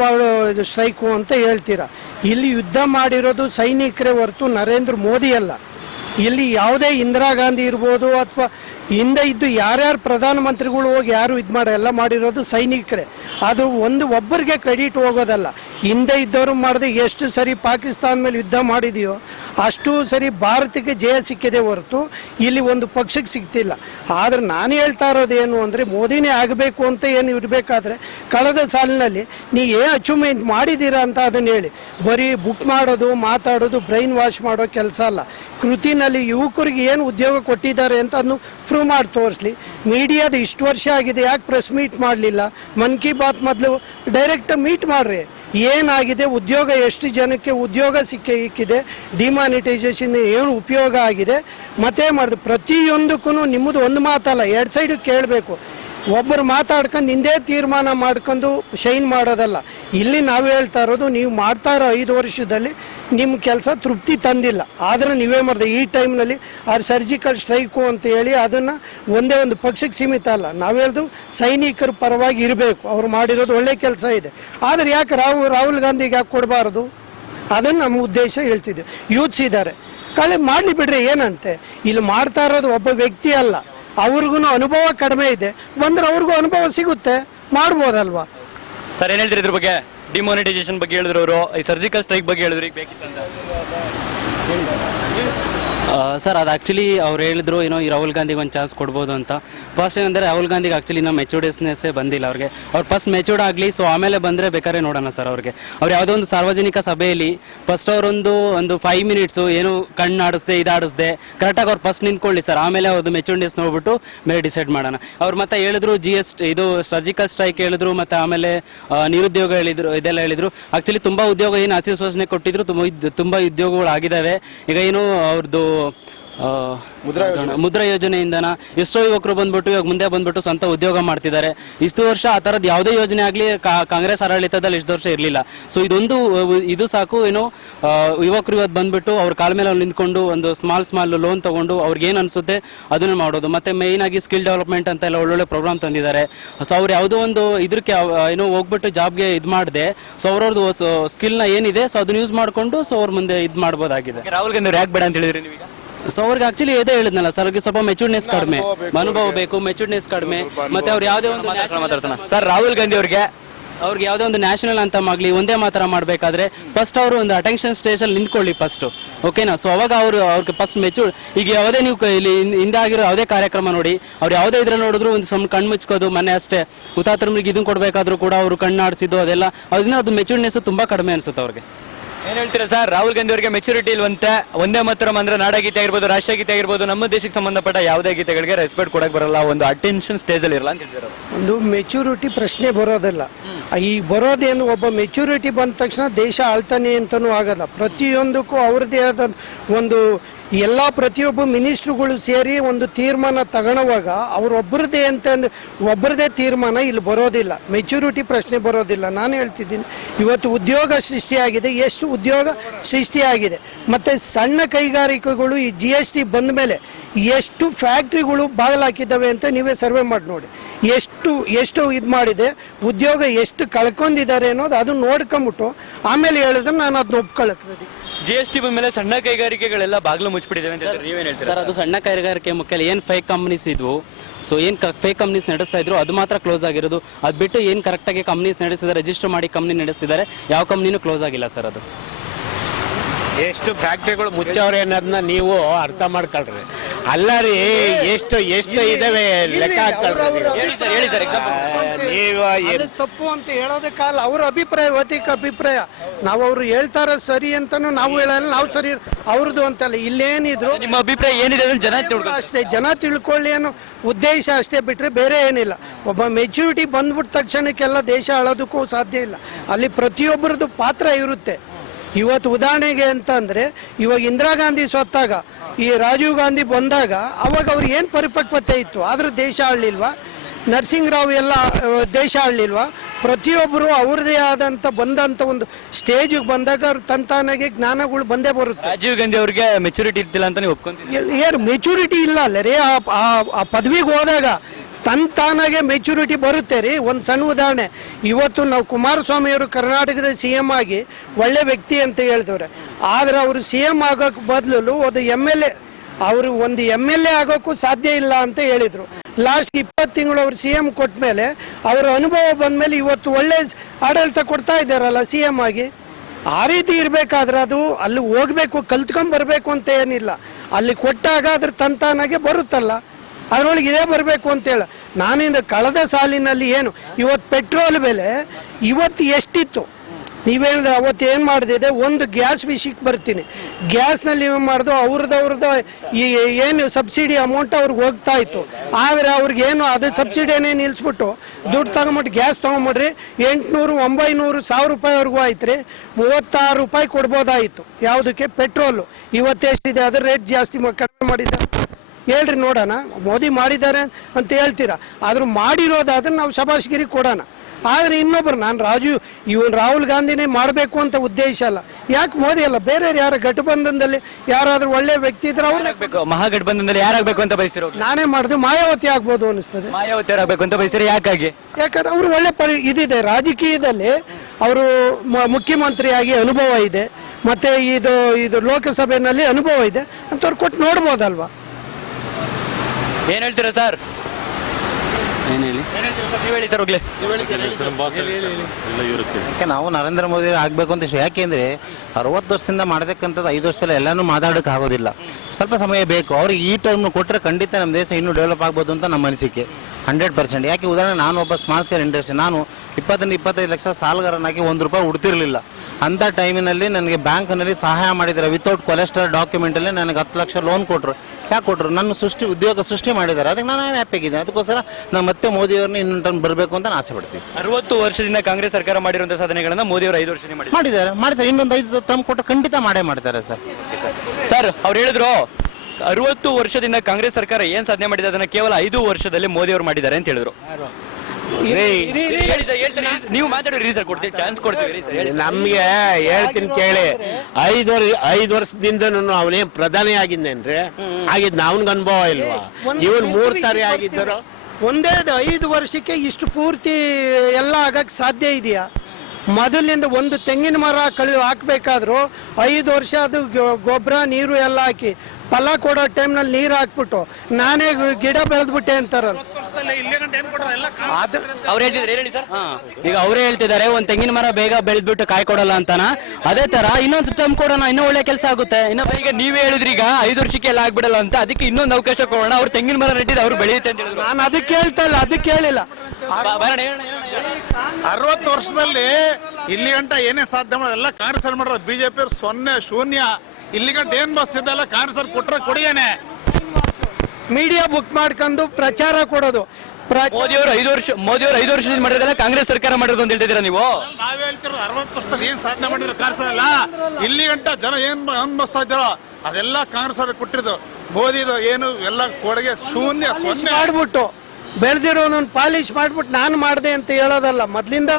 ಸ್ಟ್ರೈಕು ಅಂತ ಹೇಳ್ತೀರಾ. ಇಲ್ಲಿ ಯುದ್ಧ ಮಾಡಿರೋದು ಸೈನಿಕರೇ ಹೊರತು ನರೇಂದ್ರ ಮೋದಿ ಅಲ್ಲ. ಇಲ್ಲಿ ಯಾವುದೇ ಇಂದಿರಾ ಗಾಂಧಿ ಇರ್ಬೋದು ಅಥವಾ ಹಿಂದೆ ಇದ್ದು ಯಾರ್ಯಾರು ಪ್ರಧಾನಮಂತ್ರಿಗಳು ಹೋಗಿ ಯಾರು ಇದು ಎಲ್ಲ ಮಾಡಿರೋದು ಸೈನಿಕರೇ. ಅದು ಒಬ್ಬರಿಗೆ ಕ್ರೆಡಿಟ್ ಹೋಗೋದಲ್ಲ. ಹಿಂದೆ ಇದ್ದವರು ಮಾಡಿದೆ ಎಷ್ಟು ಸರಿ ಪಾಕಿಸ್ತಾನ ಮೇಲೆ ಯುದ್ಧ ಮಾಡಿದೆಯೋ ಅಷ್ಟು ಸರಿ ಭಾರತಕ್ಕೆ ಜಯ ಸಿಕ್ಕಿದೆ ಹೊರತು ಇಲ್ಲಿ ಒಂದು ಪಕ್ಷಕ್ಕೆ ಸಿಗ್ತಿಲ್ಲ. ಆದರೆ ನಾನು ಹೇಳ್ತಾ ಇರೋದೇನು ಅಂದರೆ, ಮೋದಿನೇ ಆಗಬೇಕು ಅಂತ ಏನು ಇರಬೇಕಾದ್ರೆ ಕಳೆದ ಸಾಲಿನಲ್ಲಿ ನೀವು ಏನು ಅಚೀವ್ಮೆಂಟ್ ಮಾಡಿದ್ದೀರಾ ಅಂತ ಅದನ್ನು ಹೇಳಿ. ಬರೀ ಬುಕ್ ಮಾಡೋದು, ಮಾತಾಡೋದು, ಬ್ರೈನ್ ವಾಶ್ ಮಾಡೋ ಕೆಲಸ ಅಲ್ಲ. ಕೃತಿನಲ್ಲಿ ಯುವಕರಿಗೆ ಏನು ಉದ್ಯೋಗ ಕೊಟ್ಟಿದ್ದಾರೆ ಅಂತ ಅದನ್ನು ಪ್ರೂವ್ ಮಾಡಿ ತೋರಿಸ್ಲಿ. ಮೀಡಿಯಾದ ಇಷ್ಟು ವರ್ಷ ಆಗಿದೆ, ಯಾಕೆ ಪ್ರೆಸ್ ಮೀಟ್ ಮಾಡಲಿಲ್ಲ? ಮನ್ ಕಿ ಬಾತ್ ಮೊದಲು ಡೈರೆಕ್ಟ್ ಮೀಟ್ ಮಾಡ್ರಿ. ಏನಾಗಿದೆ, ಉದ್ಯೋಗ ಎಷ್ಟು ಜನಕ್ಕೆ ಉದ್ಯೋಗ ಸಿಕ್ಕಿದೆ, ಡಿಮಾನಿಟೈಸೇಷನ್ ಏನು ಉಪಯೋಗ ಆಗಿದೆ, ಮತ್ತೆ ಮಾಡಿದೆ. ಪ್ರತಿಯೊಂದಕ್ಕೂ ನಿಮ್ಮದು ಒಂದು ಮಾತಲ್ಲ, 2 ಸೈಡು ಕೇಳಬೇಕು. ಒಬ್ಬರು ಮಾತಾಡ್ಕೊಂಡು ನಿಂದೇ ತೀರ್ಮಾನ ಮಾಡ್ಕೊಂಡು ಶೈನ್ ಮಾಡೋದಲ್ಲ. ಇಲ್ಲಿ ನಾವು ಹೇಳ್ತಾ ಇರೋದು, ನೀವು ಮಾಡ್ತಾ ಇರೋ 5 ವರ್ಷದಲ್ಲಿ ನಿಮ್ಮ ಕೆಲಸ ತೃಪ್ತಿ ತಂದಿಲ್ಲ. ಆದರೆ ನೀವೇ ಮಾಡಿದೆ ಈ ಟೈಮ್ನಲ್ಲಿ ಸರ್ಜಿಕಲ್ ಸ್ಟ್ರೈಕು ಅಂತ ಹೇಳಿ ಅದನ್ನು ಒಂದೇ ಒಂದು ಪಕ್ಷಕ್ಕೆ ಸೀಮಿತ ಅಲ್ಲ. ನಾವು ಹೇಳ್ದು ಸೈನಿಕರ ಪರವಾಗಿ ಇರಬೇಕು. ಅವ್ರು ಮಾಡಿರೋದು ಒಳ್ಳೆ ಕೆಲಸ ಇದೆ. ಆದರೆ ಯಾಕೆ ರಾಹುಲ್ ಗಾಂಧಿಗೆ ಯಾಕೆ ಕೊಡಬಾರ್ದು? ಅದನ್ನು ನಮ್ಮ ಉದ್ದೇಶ ಹೇಳ್ತಿದ್ದೆ. ಯೂತ್ಸ್ ಇದ್ದಾರೆ, ಮಾಡಲಿ ಬಿಡ್ರಿ, ಏನಂತೆ. ಇಲ್ಲಿ ಮಾಡ್ತಾ ಇರೋದು ಒಬ್ಬ ವ್ಯಕ್ತಿ ಅಲ್ಲ, ಅವ್ರಿಗೂ ಅನುಭವ ಕಡಿಮೆ ಇದೆ. ಬಂದ್ರೆ ಅವ್ರಿಗೂ ಅನುಭವ ಸಿಗುತ್ತೆ, ಮಾಡ್ಬೋದಲ್ವಾ? ಸರ್, ಏನು ಹೇಳ್ತೀರಿ ಇದ್ರ ಬಗ್ಗೆ? ಡಿಮಾನಿಟೈಸೇಷನ್ ಬಗ್ಗೆ ಹೇಳಿದ್ರು ಅವರು, ಈ ಸರ್ಜಿಕಲ್ ಸ್ಟ್ರೈಕ್ ಬಗ್ಗೆ ಹೇಳಿದ್ರು, ಈಗ ಬೇಕಿತ್ತಂತ. ಸರ್, ಅದು ಆ್ಯಕ್ಚುಲಿ ಅವ್ರು ಹೇಳಿದ್ರು ಏನೋ ಈ ರಾಹುಲ್ ಗಾಂಧಿಗೆ ಒಂದು ಚಾನ್ಸ್ ಕೊಡ್ಬೋದು ಅಂತ. ಫಸ್ಟ್ ಏನಂದರೆ ರಾಹುಲ್ ಗಾಂಧಿಗೆ ಆ್ಯಕ್ಚುಲಿ ನಮ್ಮ ಮೆಚೂರ್ಡ್ನೆಸ್ಸೇ ಬಂದಿಲ್ಲ ಅವ್ರಿಗೆ. ಅವ್ರು ಫಸ್ಟ್ ಮೆಚೂರ್ಡ್ ಆಗಲಿ, ಸೊ ಆಮೇಲೆ ಬಂದರೆ ಬೇಕಾದ್ರೆ ನೋಡೋಣ ಸರ್. ಅವ್ರಿಗೆ ಯಾವುದೋ ಒಂದು ಸಾರ್ವಜನಿಕ ಸಭೆಯಲ್ಲಿ ಫಸ್ಟ್ ಅವರೊಂದು 5 ಮಿನಿಟ್ಸು ಏನು ಕಣ್ಣು ಆಡಿಸ್ದೆ ಇದಾಡಿಸ್ದೆ ಕರೆಕ್ಟಾಗಿ ಅವ್ರು ಫಸ್ಟ್ ನಿಂತ್ಕೊಳ್ಳಿ ಸರ್. ಆಮೇಲೆ ಅವ್ರದ್ದು ಮೆಚೂರ್ಡ್ನೆಸ್ ನೋಡ್ಬಿಟ್ಟು ಮೇಲೆ ಡಿಸೈಡ್ ಮಾಡೋಣ. ಅವ್ರು ಮತ್ತೆ ಹೇಳಿದ್ರು ಇದು ಸರ್ಜಿಕಲ್ ಸ್ಟ್ರೈಕ್ ಹೇಳಿದ್ರು, ಮತ್ತು ಆಮೇಲೆ ನಿರುದ್ಯೋಗ ಹೇಳಿದ್ರು, ಇದೆಲ್ಲ ಹೇಳಿದ್ರು. ಆ್ಯಕ್ಚುಲಿ ತುಂಬ ಉದ್ಯೋಗ ಏನು ಆಶ್ವಾಸನೆ ಕೊಟ್ಟಿದ್ರು, ತುಂಬ ಉದ್ಯೋಗಗಳು ಆಗಿದ್ದಾವೆ. ಈಗ ಏನು ಅವ್ರದ್ದು ಮುದ್ರಾ ಯೋಜನೆಯಿಂದನ ಎಷ್ಟೋ ಯುವಕರು ಬಂದ್ಬಿಟ್ಟು ಇವಾಗ ಮುಂದೆ ಬಂದ್ಬಿಟ್ಟು ಸ್ವಂತ ಉದ್ಯೋಗ ಮಾಡ್ತಿದ್ದಾರೆ. ಇಷ್ಟು ವರ್ಷ ಆ ಥರದ್ದು ಯಾವುದೇ ಯೋಜನೆ ಆಗಲಿ ಕಾಂಗ್ರೆಸ್ ಆಡಳಿತದಲ್ಲಿ ಇಷ್ಟು ವರ್ಷ ಇರಲಿಲ್ಲ. ಸೊ ಇದು ಸಾಕು. ಏನು ಯುವಕರು ಇವತ್ತು ಬಂದ್ಬಿಟ್ಟು ಅವ್ರ ಕಾಲ ಮೇಲೆ ಅವ್ರು ನಿಂತ್ಕೊಂಡು ಒಂದು ಸ್ಮಾಲ್ ಲೋನ್ ತೊಗೊಂಡು ಅವ್ರಿಗೆ ಏನು ಅನಿಸುತ್ತೆ ಅದನ್ನು ಮಾಡೋದು. ಮತ್ತು ಮೇಯ್ನಾಗಿ ಸ್ಕಿಲ್ ಡೆವಲಪ್ಮೆಂಟ್ ಅಂತ ಎಲ್ಲ ಒಳ್ಳೊಳ್ಳೆ ಪ್ರೋಗ್ರಾಮ್ ತಂದಿದ್ದಾರೆ. ಸೊ ಅವ್ರು ಯಾವುದೋ ಒಂದು ಇದಕ್ಕೆ ಏನೋ ಹೋಗ್ಬಿಟ್ಟು ಜಾಬ್ಗೆ ಇದು ಮಾಡಿದೆ. ಸೊ ಅವ್ರವ್ರದ್ದು ಸ್ಕಿಲ್ನ ಏನಿದೆ ಸೊ ಅದನ್ನ ಯೂಸ್ ಮಾಡಿಕೊಂಡು ಸೊ ಅವ್ರ ಮುಂದೆ ಇದು ಮಾಡ್ಬೋದಾಗಿದೆ. ರಾಹುಲ್ ಗಾಂಧಿ ಅವ್ರು ಯಾಕೆ ಬೇಡ ಅಂತ ಹೇಳಿದ್ರಿ ನೀವೀಗ? ಸೊ ಅವ್ರಿಗೆ ಆಕ್ಚುಲಿ ಇದೇ ಹೇಳಿದ್ನಲ್ಲ ಸರ್, ಅವ್ರಿಗೆ ಸ್ವಲ್ಪ ಮೆಚೂರ್ಡ್ನೆಸ್ ಕಡಿಮೆ, ಅನುಭವ ಬೇಕು, ಮೆಚೂರ್ಡ್ನೆಸ್ ಕಡಿಮೆ. ಮತ್ತೆ ಅವ್ರು ಯಾವುದೇ ಒಂದು ಮಾತಾಡ್ತಾನೆ ಸರ್, ರಾಹುಲ್ ಗಾಂಧಿ ಅವ್ರಿಗೆ ಯಾವುದೇ ಒಂದು ನ್ಯಾಷನಲ್ ಅಂತಮ್ ಆಗಲಿ ಒಂದೇ ಮಾತ್ರ ಮಾಡಬೇಕಾದ್ರೆ ಫಸ್ಟ್ ಅವರು ಒಂದು ಅಟೆನ್ಷನ್ ಸ್ಟೇಜಲ್ಲಿ ನಿಂತ್ಕೊಳ್ಳಿ ಫಸ್ಟು, ಓಕೆನಾ? ಸೊ ಅವಾಗ ಅವ್ರಿಗೆ ಫಸ್ಟ್ ಮೆಚೂರ್. ಈಗ ಯಾವುದೇ ನೀವು ಇಲ್ಲಿ ಹಿಂದೆ ಆಗಿರೋ ಯಾವುದೇ ಕಾರ್ಯಕ್ರಮ ನೋಡಿ, ಅವ್ರು ಯಾವುದೇ ಇದ್ರಲ್ಲಿ ನೋಡಿದ್ರು ಒಂದು ಕಣ್ಣು ಮುಚ್ಕೋದು. ಮೊನ್ನೆ ಅಷ್ಟೇ ಹುತಾತ್ಮರಿಗೆ ಇದನ್ನು ಕೊಡಬೇಕಾದ್ರೂ ಕೂಡ ಅವರು ಕಣ್ಣು ಆಡಿಸಿದ್ದು ಅದೆಲ್ಲ, ಅದನ್ನ ಅದು ಮೆಚೂರ್ಡ್ನೆಸ್ ತುಂಬ ಕಡಿಮೆ ಅನಿಸುತ್ತೆ ಅವ್ರಿಗೆ. ಏನ್ ಹೇಳ್ತೀರಾ ಸರ್? ರಾಹುಲ್ ಗಾಂಧಿ ಅವರಿಗೆ ಮೆಚುರಿಟಿ ಇಲ್ವಂತೆ. ಒಂದೇ ಮಾತ್ರ ಅಂದ್ರೆ ನಾಡಗೀತೆ ಆಗಿರ್ಬೋದು, ರಾಷ್ಟ್ರಗೀತೆ ಆಗಿರ್ಬೋದು, ನಮ್ಮ ದೇಶಕ್ಕೆ ಸಂಬಂಧಪಟ್ಟ ಯಾವುದೇ ಗೀತೆಗಳಿಗೆ ರೆಸ್ಪೆಕ್ಟ್ ಕೊಡಕ್ ಬರಲ್ಲ, ಒಂದು ಅಟೆನ್ಷನ್ ಸ್ಟೇಜ್ ಅಲ್ಲಿ ಇರಲ್ಲ ಅಂತ ಹೇಳ್ತಾರೆ. ಒಂದು ಮೆಚುರಿಟಿ ಪ್ರಶ್ನೆ ಬರೋದಿಲ್ಲ. ಈ ಬರೋದೇನು, ಒಬ್ಬ ಮೆಚುರಿಟಿ ಬಂದ ತಕ್ಷಣ ದೇಶ ಆಳ್ತಾನೆ ಅಂತನೂ ಆಗಲ್ಲ. ಪ್ರತಿಯೊಂದಕ್ಕೂ ಅವ್ರದ್ದೇ ಆದ ಒಂದು ಎಲ್ಲ ಪ್ರತಿಯೊಬ್ಬ ಮಿನಿಸ್ಟ್ರುಗಳು ಸೇರಿ ಒಂದು ತೀರ್ಮಾನ ತಗೊಳ್ಳುವಾಗ ಅವರೊಬ್ಬರದೇ ಒಬ್ಬರದೇ ತೀರ್ಮಾನ ಇಲ್ಲಿ ಬರೋದಿಲ್ಲ. ಮೆಚುರಿಟಿ ಪ್ರಶ್ನೆ ಬರೋದಿಲ್ಲ. ನಾನು ಹೇಳ್ತಿದ್ದೀನಿ, ಇವತ್ತು ಉದ್ಯೋಗ ಸೃಷ್ಟಿಯಾಗಿದೆ, ಎಷ್ಟು ಉದ್ಯೋಗ ಸೃಷ್ಟಿಯಾಗಿದೆ. ಮತ್ತು ಸಣ್ಣ ಕೈಗಾರಿಕೆಗಳು ಈ GST ಬಂದ ಮೇಲೆ ಎಷ್ಟು ಫ್ಯಾಕ್ಟ್ರಿಗಳು ಬಾಗಿಲಾಕಿದ್ದಾವೆ ಅಂತ ನೀವೇ ಸರ್ವೆ ಮಾಡಿ ನೋಡಿ. ಎಷ್ಟು ಇದು ಮಾಡಿದೆ, ಉದ್ಯೋಗ ಎಷ್ಟು ಕಳ್ಕೊಂಡಿದ್ದಾರೆ ಅನ್ನೋದು ಅದು ನೋಡ್ಕೊಂಬಿಟ್ಟು ಆಮೇಲೆ ಹೇಳಿದ್ರೆ ನಾನು ಅದನ್ನ ಒಪ್ಕೊಳ್ಳೋಕೆ. GST ಬಂದ ಮೇಲೆ ಸಣ್ಣ ಕೈಗಾರಿಕೆಗಳೆಲ್ಲ ಬಾಗಿಲು ಮುಚ್ಚಿಬಿಟ್ಟಿದೆ ಅಂತ ಹೇಳ್ತಾರೆ. ನೀವೇನ್ ಹೇಳ್ತೀರಾ ಸರ್? ಅದು ಸಣ್ಣ ಕೈಗಾರಿಕೆ ಮುಖ್ಯ. ಏನು ಫೇಕ್ ಕಂಪ್ನೀಸ್ ಇದ್ವು, ಸೊ ಏನು ಫೇಕ್ ಕಂಪ್ನೀಸ್ ನಡೆಸ್ತಾ ಇದ್ರು ಅದು ಮಾತ್ರ ಕ್ಲೋಸ್ ಆಗಿರೋದು. ಅದು ಬಿಟ್ಟು ಏನು ಕರೆಕ್ಟಾಗಿ ಕಂಪ್ನೀಸ್ ನಡೆಸಿದ್ದಾರೆ, ರಿಜಿಸ್ಟರ್ ಮಾಡಿ ಕಂಪ್ನಿ ನಡೆಸ್ತಿದ್ದಾರೆ, ಯಾವ ಕಂಪ್ನಿನೂ ಕ್ಲೋಸ್ ಆಗಿಲ್ಲ ಸರ್. ಅದು ಎಷ್ಟು ಫ್ಯಾಕ್ಟ್ರಿಗಳು ಮುಚ್ಚವ್ರೆ ಅನ್ನೋದನ್ನ ನೀವು ಅರ್ಥ ಮಾಡ್ಕೊಳ್ರಿ. ಅಲ್ಲ ರೀ, ಎಷ್ಟು ಇದಾವೆ ಲೆಕ್ಕ ಹಾಕೊಳ್ರಿ. ಹೇಳಿ ಸರ್ ನೀವು ಅದು ತಪ್ಪು ಅಂತ ಹೇಳೋದಕ್ಕಲ್ಲ, ಅವ್ರ ಅಭಿಪ್ರಾಯ, ವೈಯಕ್ತಿಕ ಅಭಿಪ್ರಾಯ. ನಾವು ಅವ್ರು ಹೇಳ್ತಾರ ಸರಿ ಅಂತಾನು ನಾವು ಹೇಳಲ್ಲ, ನಾವು ಸರಿ ಅವ್ರದ್ದು ಅಂತಲ್ಲ. ಇಲ್ಲೇನಿದ್ರು ನಿಮ್ಮ ಅಭಿಪ್ರಾಯ ಏನಿದೆ ಅದನ್ನ ಜನ ತಿಳ್ಕೊಳ್ಳಿ ಅಷ್ಟೇ, ಜನ ತಿಳ್ಕೊಳ್ಳಿ ಅನ್ನೋ ಉದ್ದೇಶ ಅಷ್ಟೇ, ಬಿಟ್ರೆ ಬೇರೆ ಏನಿಲ್ಲ. ಒಬ್ಬ ಮೆಚುರಿಟಿ ಬಂದ್ಬಿಟ್ಟ ತಕ್ಷಣಕ್ಕೆಲ್ಲ ದೇಶ ಆಳೋದಕ್ಕೂ ಸಾಧ್ಯ ಇಲ್ಲ. ಅಲ್ಲಿ ಪ್ರತಿಯೊಬ್ಬರದ್ದು ಪಾತ್ರ ಇರುತ್ತೆ. ಇವತ್ತು ಉದಾಹರಣೆಗೆ ಅಂತಂದ್ರೆ, ಇವಾಗ ಇಂದಿರಾ ಗಾಂಧಿ ಸೊತ್ತಾಗ ಈ ರಾಜೀವ್ ಗಾಂಧಿ ಬಂದಾಗ ಅವಾಗ ಅವ್ರಿಗೆ ಏನು ಪರಿಪಕ್ವತೆ ಇತ್ತು, ಆದ್ರೂ ದೇಶ ಆಳಲಿಲ್ವಾ? ನರಸಿಂಹರಾವ್ ಎಲ್ಲ ದೇಶ ಆಳಲಿಲ್ವಾ? ಪ್ರತಿಯೊಬ್ಬರು ಅವ್ರದೇ ಆದಂತ ಬಂದಂತ ಒಂದು ಸ್ಟೇಜಿಗೆ ಬಂದಾಗ ಅವ್ರ ತಂತಾನಾಗೆ ಜ್ಞಾನಗಳು ಬಂದೇ ಬರುತ್ತೆ. ರಾಜೀವ್ ಗಾಂಧಿ ಅವ್ರಿಗೆ ಮೆಚುರಿಟಿ ಇರ್ತಿಲ್ಲ ಅಂತ ನೀವು ಒಪ್ಕೊಂತೀರಿ? ಏನು ಮೆಚುರಿಟಿ ಇಲ್ಲ ಅಲ್ಲ ರೀ, ಆ ಪದವಿಗೆ ಹೋದಾಗ ತಾನಾಗೆ ಮೆಚುರಿಟಿ ಬರುತ್ತೆ ರೀ. ಒಂದು ಸಣ್ಣ ಉದಾಹರಣೆ, ಇವತ್ತು ನಾವು ಕುಮಾರಸ್ವಾಮಿ ಅವರು ಕರ್ನಾಟಕದ CM ಆಗಿ ಒಳ್ಳೆ ವ್ಯಕ್ತಿ ಅಂತ ಹೇಳ್ತವ್ರೆ. ಆದ್ರೆ ಅವರು CM ಆಗೋಕೆ ಬದಲು ಒಂದು MLA, ಅವರು ಒಂದು MLA ಆಗೋಕ್ಕೂ ಸಾಧ್ಯ ಇಲ್ಲ ಅಂತ ಹೇಳಿದರು. ಲಾಸ್ಟ್ 20 ತಿಂಗಳು ಅವರು CM ಕೊಟ್ಟ ಮೇಲೆ ಅವರ ಅನುಭವ ಬಂದಮೇಲೆ ಇವತ್ತು ಒಳ್ಳೆ ಆಡಳಿತ ಕೊಡ್ತಾ ಇದ್ದಾರಲ್ಲ CM ಆಗಿ. ಆ ರೀತಿ ಇರಬೇಕಾದ್ರೆ ಅದು ಅಲ್ಲಿ ಹೋಗ್ಬೇಕು, ಕಲ್ತ್ಕೊಂಡ್ ಬರಬೇಕು ಅಂತ ಏನಿಲ್ಲ. ಅಲ್ಲಿ ಕೊಟ್ಟಾಗ ಅದ್ರ ತಂತಾನಾಗೆ ಬರುತ್ತಲ್ಲ, ಅದರೊಳಗೆ ಇದೇ ಬರಬೇಕು ಅಂತೇಳ. ನಾನಿಂದ ಕಳೆದ ಸಾಲಿನಲ್ಲಿ ಏನು ಇವತ್ತು ಪೆಟ್ರೋಲ್ ಬೆಲೆ ಇವತ್ತು ಎಷ್ಟಿತ್ತು ನೀವು ಹೇಳಿದ್ರೆ, ಅವತ್ತು ಏನು ಮಾಡಿದೆ, ಒಂದು ಗ್ಯಾಸ್ ವಿಷಯಕ್ಕೆ ಬರ್ತೀನಿ. ಗ್ಯಾಸ್ನಲ್ಲಿ ಏನು ಮಾಡಿದ್ರು, ಅವ್ರದ್ದು ಈ ಏನು ಸಬ್ಸಿಡಿ ಅಮೌಂಟ್ ಅವ್ರಿಗೆ ಹೋಗ್ತಾ ಇತ್ತು. ಆದರೆ ಅವ್ರಿಗೇನು ಅದು ಸಬ್ಸಿಡಿಯನ್ನೇ ನಿಲ್ಲಿಸ್ಬಿಟ್ಟು ದುಡ್ಡು ತಗೊಂಬಿಟ್ಟು ಗ್ಯಾಸ್ ತೊಗೊಂಬಿಡ್ರಿ 800, 900, 1000 ರೂಪಾಯಿವರೆಗೂ ಆಯ್ತು ರೀ. 36 ರೂಪಾಯಿ ಕೊಡ್ಬೋದಾಯಿತು. ಯಾವುದಕ್ಕೆ? ಪೆಟ್ರೋಲು. ಇವತ್ತೆಷ್ಟಿದೆ, ಅದ್ರ ರೇಟ್ ಜಾಸ್ತಿ ಕಡಿಮೆ ಮಾಡಿದ್ದಾರೆ. ಹೇಳ್ರಿ ನೋಡೋಣ. ಮೋದಿ ಮಾಡಿದ್ದಾರೆ ಅಂತ ಹೇಳ್ತೀರಾ, ಆದರೂ ಮಾಡಿರೋದಾದ್ರೆ ನಾವು ಶಬಾಷ್ಗಿರಿ ಕೊಡೋಣ. ಆದರೆ ಇನ್ನೊಬ್ರು, ನಾನು ರಾಹುಲ್ ಗಾಂಧಿನೇ ಮಾಡಬೇಕು ಅಂತ ಉದ್ದೇಶ ಅಲ್ಲ. ಯಾಕೆ ಮೋದಿ ಅಲ್ಲ, ಬೇರೆ ಯಾರ ಗಠಬಂಧನದಲ್ಲಿ ಯಾರಾದ್ರೂ ಒಳ್ಳೆ ವ್ಯಕ್ತಿ ಇದ್ರೆ ಅವ್ರು ಮಹಾಗಠಬಂಧನದಲ್ಲಿ ಯಾರಾಗಬೇಕು ಅಂತ ಬಯಸ್ತಿರೋ? ನಾನೇ ಮಾಡಿದ್ರೆ ಮಾಯಾವತಿ ಆಗ್ಬೋದು ಅನಿಸ್ತದೆ. ಮಾಯಾವತಿ ಆಗಬೇಕು ಅಂತ ಬಯಸ್ತೀರಿ? ಯಾಕಾಗಿ? ಯಾಕಂದ್ರೆ ಅವ್ರು ಒಳ್ಳೆ ಇದಿದೆ ರಾಜಕೀಯದಲ್ಲಿ, ಅವರು ಮುಖ್ಯಮಂತ್ರಿಯಾಗಿ ಅನುಭವ ಇದೆ, ಮತ್ತೆ ಇದು ಲೋಕಸಭೆಯಲ್ಲಿ ಅನುಭವ ಇದೆ ಅಂತವ್ರು ಕೊಟ್ಟು ನೋಡ್ಬೋದಲ್ವಾ? ಏನ್ ಹೇಳ್ತೀರಾ ಸರ್? ಏನು ಹೇಳಿ? ನೀವು ಹೇಳಿ ಸರ್. ಹೋಗ್ಲಿ. ಯಾಕೆ ನಾವು ನರೇಂದ್ರ ಮೋದಿ ಆಗಬೇಕು ಅಂತ ಇಷ್ಟ. ಯಾಕೆಂದರೆ 60 ವರ್ಷದಿಂದ ಮಾಡತಕ್ಕಂಥದ್ದು 5 ವರ್ಷದಲ್ಲಿ ಎಲ್ಲನೂ ಮಾತಾಡೋಕ್ಕೆ ಆಗೋದಿಲ್ಲ. ಸ್ವಲ್ಪ ಸಮಯ ಬೇಕು. ಅವ್ರಿಗೆ ಈ ಟೈಮ್ನು ಕೊಟ್ಟರೆ ಖಂಡಿತ ನಮ್ಮ ದೇಶ ಇನ್ನೂ ಡೆವಲಪ್ ಆಗ್ಬೋದು ಅಂತ ನಮ್ಮ ಅನಿಸಿಕೆ 100%. ಯಾಕೆ ಉದಾಹರಣೆ, ನಾನು ಒಬ್ಬ ಸ್ಮಾಲ್ ಸ್ಕೇಲ್ ಇಂಡಸ್ಟ್ರಿ, ನಾನು 20-25 ಲಕ್ಷ ಸಾಲಗಾರನಾಗಿ 1 ರೂಪಾಯಿ ಉಡ್ತಿರಲಿಲ್ಲ. ಅಂಥ ಟೈಮಿನಲ್ಲಿ ನನಗೆ ಬ್ಯಾಂಕ್ನಲ್ಲಿ ಸಹಾಯ ಮಾಡಿದ್ದಾರೆ. ವಿತೌಟ್ ಕೊಲೆಸ್ಟ್ರಾಲ್ ಡಾಕ್ಯುಮೆಂಟಲ್ಲಿ ನನಗೆ 10 ಲಕ್ಷ ಲೋನ್ ಕೊಟ್ಟರು. ಯಾಕೆ ಕೊಟ್ಟರು? ನನ್ನ ಉದ್ಯೋಗ ಸೃಷ್ಟಿ ಮಾಡಿದ್ದಾರೆ. ಅದಕ್ಕೆ ನಾನು ಹ್ಯಾಪಿಯಾಗಿದ್ದೀನಿ. ಅದಕ್ಕೋಸ್ಕರ ನಾನು ಮತ್ತೆ ಮೋದಿಯವ್ರನ್ನ ಇನ್ನೊಂದು ಟರ್ಮ್ ಬರಬೇಕು ಅಂತ ನಾನು ಆಸೆ ಪಡ್ತೀನಿ. 60 ವರ್ಷದಿಂದ ಕಾಂಗ್ರೆಸ್ ಸರ್ಕಾರ ಮಾಡಿರುವಂತಹ ಸಾಧನೆಗಳನ್ನ ಮೋದಿ ಅವರು 5 ವರ್ಷನೇ ಮಾಡಿದ್ದಾರೆ. ಇನ್ನೊಂದು 5 ಟರ್ಮ್ ಕೊಟ್ಟು ಖಂಡಿತ ಮಾಡ್ತಾರೆ ಸರ್. ಸರ್ ಅವ್ರು ಹೇಳಿದ್ರು 60 ವರ್ಷದಿಂದ ಕಾಂಗ್ರೆಸ್ ಸರ್ಕಾರ ಏನ್ ಸಾಧನೆ ಮಾಡಿದೆ ಅದನ್ನ ಕೇವಲ 5 ವರ್ಷದಲ್ಲಿ ಮೋದಿ ಅವರು ಮಾಡಿದ್ದಾರೆ ಅಂತ ಹೇಳಿದ್ರು. ನೀವು ಮಾತಾಡಿ ಸರ್, ಕೊಡ್ತೀವಿ, ಚಾನ್ಸ್ ಕೊಡ್ತೀವಿ. ನಮ್ಗೆ ಹೇಳ್ತೀನಿ ಕೇಳಿ, 5 ವರ್ಷದಿಂದ ಅವನೇನ್ ಪ್ರಧಾನಿ ಆಗಿದ್ದೇನ್ರಿ? ಆಗಿದ್ ಅವನ್ಗೆ ಅನುಭವ ಇಲ್ವಾ? ಇವನ್ 3 ಸಾರಿ ಆಗಿದ್ದರು. ಒಂದೇ 5 ವರ್ಷಕ್ಕೆ ಇಷ್ಟು ಪೂರ್ತಿ ಎಲ್ಲ ಆಗಕ್ಕೆ ಸಾಧ್ಯ ಇದೆಯಾ? ಮೊದಲಿಂದ ಒಂದು ತೆಂಗಿನ ಮರ ಹಾಕ್ಬೇಕಾದ್ರು 5 ವರ್ಷ ಅದು ಗೊಬ್ಬರ ನೀರು ಎಲ್ಲ ಹಾಕಿ ಫಲ ಕೊಡೋ ಟೈಮ್ನಲ್ಲಿ ನೀರು ಹಾಕ್ಬಿಟ್ಟು ನಾನೇ ಗಿಡ ಬೆಳೆದ್ಬಿಟ್ಟೆ ಅಂತಾರಲ್ಲ. ಅವ್ರು ಹೇಳ್ತಿದ್ರೆ ಹೇಳಿ ಸರ್. ಈಗ ಅವರೇ ಹೇಳ್ತಿದ್ದಾರೆ ಒಂದು ತೆಂಗಿನ ಮರ ಬೇಗ ಬೆಳೆದ್ಬಿಟ್ಟು ಕಾಯಿ ಕೊಡಲ್ಲ ಅಂತಾನ. ಅದೇ ತರ ಇನ್ನೊಂದು ಟರ್ಮ್ ಕೊಡೋಣ, ಇನ್ನೂ ಒಳ್ಳೆ ಕೆಲಸ ಆಗುತ್ತೆ. ಈಗ ನೀವೇ ಹೇಳಿದ್ರಿ ಈಗ 5 ವರ್ಷಕ್ಕೆ ಎಲ್ಲ ಆಗ್ಬಿಡಲ್ಲ ಅಂತ, ಅದಕ್ಕೆ ಇನ್ನೊಂದು ಅವಕಾಶ ಕೊಡೋಣ. ಅವ್ರು ತೆಂಗಿನ ಮರ ನೆಟ್ಟಿದ್ದು ಅವ್ರು ಬೆಳೆಯುತ್ತೆ ಅಂತ ಹೇಳಿದ್ರು. ನಾನು ಅದಕ್ಕೆ ಹೇಳ್ತಾ ಇಲ್ಲ, ಅದಕ್ಕೆ ಹೇಳಿಲ್ಲ. ಬರೋಣ, ಹೇಳೋಣ. 60 ವರ್ಷದಲ್ಲಿ ಇಲ್ಲಿ ಗಂಟ ಏನೇ ಸಾಧ್ಯ ಮಾಡೋದು ಎಲ್ಲ ಕಾಂಗ್ರೆಸ್ ಮಾಡೋದು. ಬಿಜೆಪಿ ಅವ್ರು ಸೊನ್ನೆ ಶೂನ್ಯ. ಇಲ್ಲಿ ಗಂಟ ಏನ್ ಬಸ್ತಿದ್ದಲ್ಲ ಕಾಂಗ್ರೆಸ್ ಅವ್ರು ಕೊಟ್ರೆ ಕೊಡಿಯೇನೆ. ಮೀಡಿಯಾ ಬುಕ್ ಮಾಡ್ಕೊಂಡು ಪ್ರಚಾರ ಕೊಡೋದು. ಮೋದಿ ಅವರು 5 ವರ್ಷದಿಂದ ಮಾಡಿರೋದಲ್ಲ ಕಾಂಗ್ರೆಸ್ ಸರ್ಕಾರ ಮಾಡಿರೋದು ಅಂತ ಹೇಳ್ತಿದ್ದೀರಾ ನೀವು? ನಾವ್ ಹೇಳ್ತಿರೋ 60 ವರ್ಷದಲ್ಲಿ ಏನ್ ಸಾಧನೆ ಮಾಡಿದ್ರು ಕಾಂಗ್ರೆಸ್ ಅಲ್ಲ. ಇಲ್ಲಿ ಗಂಟ ಜನ ಏನ್ ಅನ್ಭವಿಸ್ತಾ ಇದ್ದಾರೋ ಅದೆಲ್ಲ ಕಾಂಗ್ರೆಸ್ ಅವ್ರಿಗೆ ಕೊಟ್ಟಿದ್ದು. ಮೋದಿದು ಏನು ಎಲ್ಲ ಕೊಡುಗೆ ಶೂನ್ಯ ಸೊನ್ನೆ. ಮಾಡ್ಬಿಟ್ಟು ಬೆಳೆದಿರೋದನ್ನ ಪಾಲಿಶ್ ಮಾಡ್ಬಿಟ್ಟು ನಾನು ಮಾಡಿದೆ ಅಂತ ಹೇಳೋದಲ್ಲ. ಮೊದ್ಲಿಂದ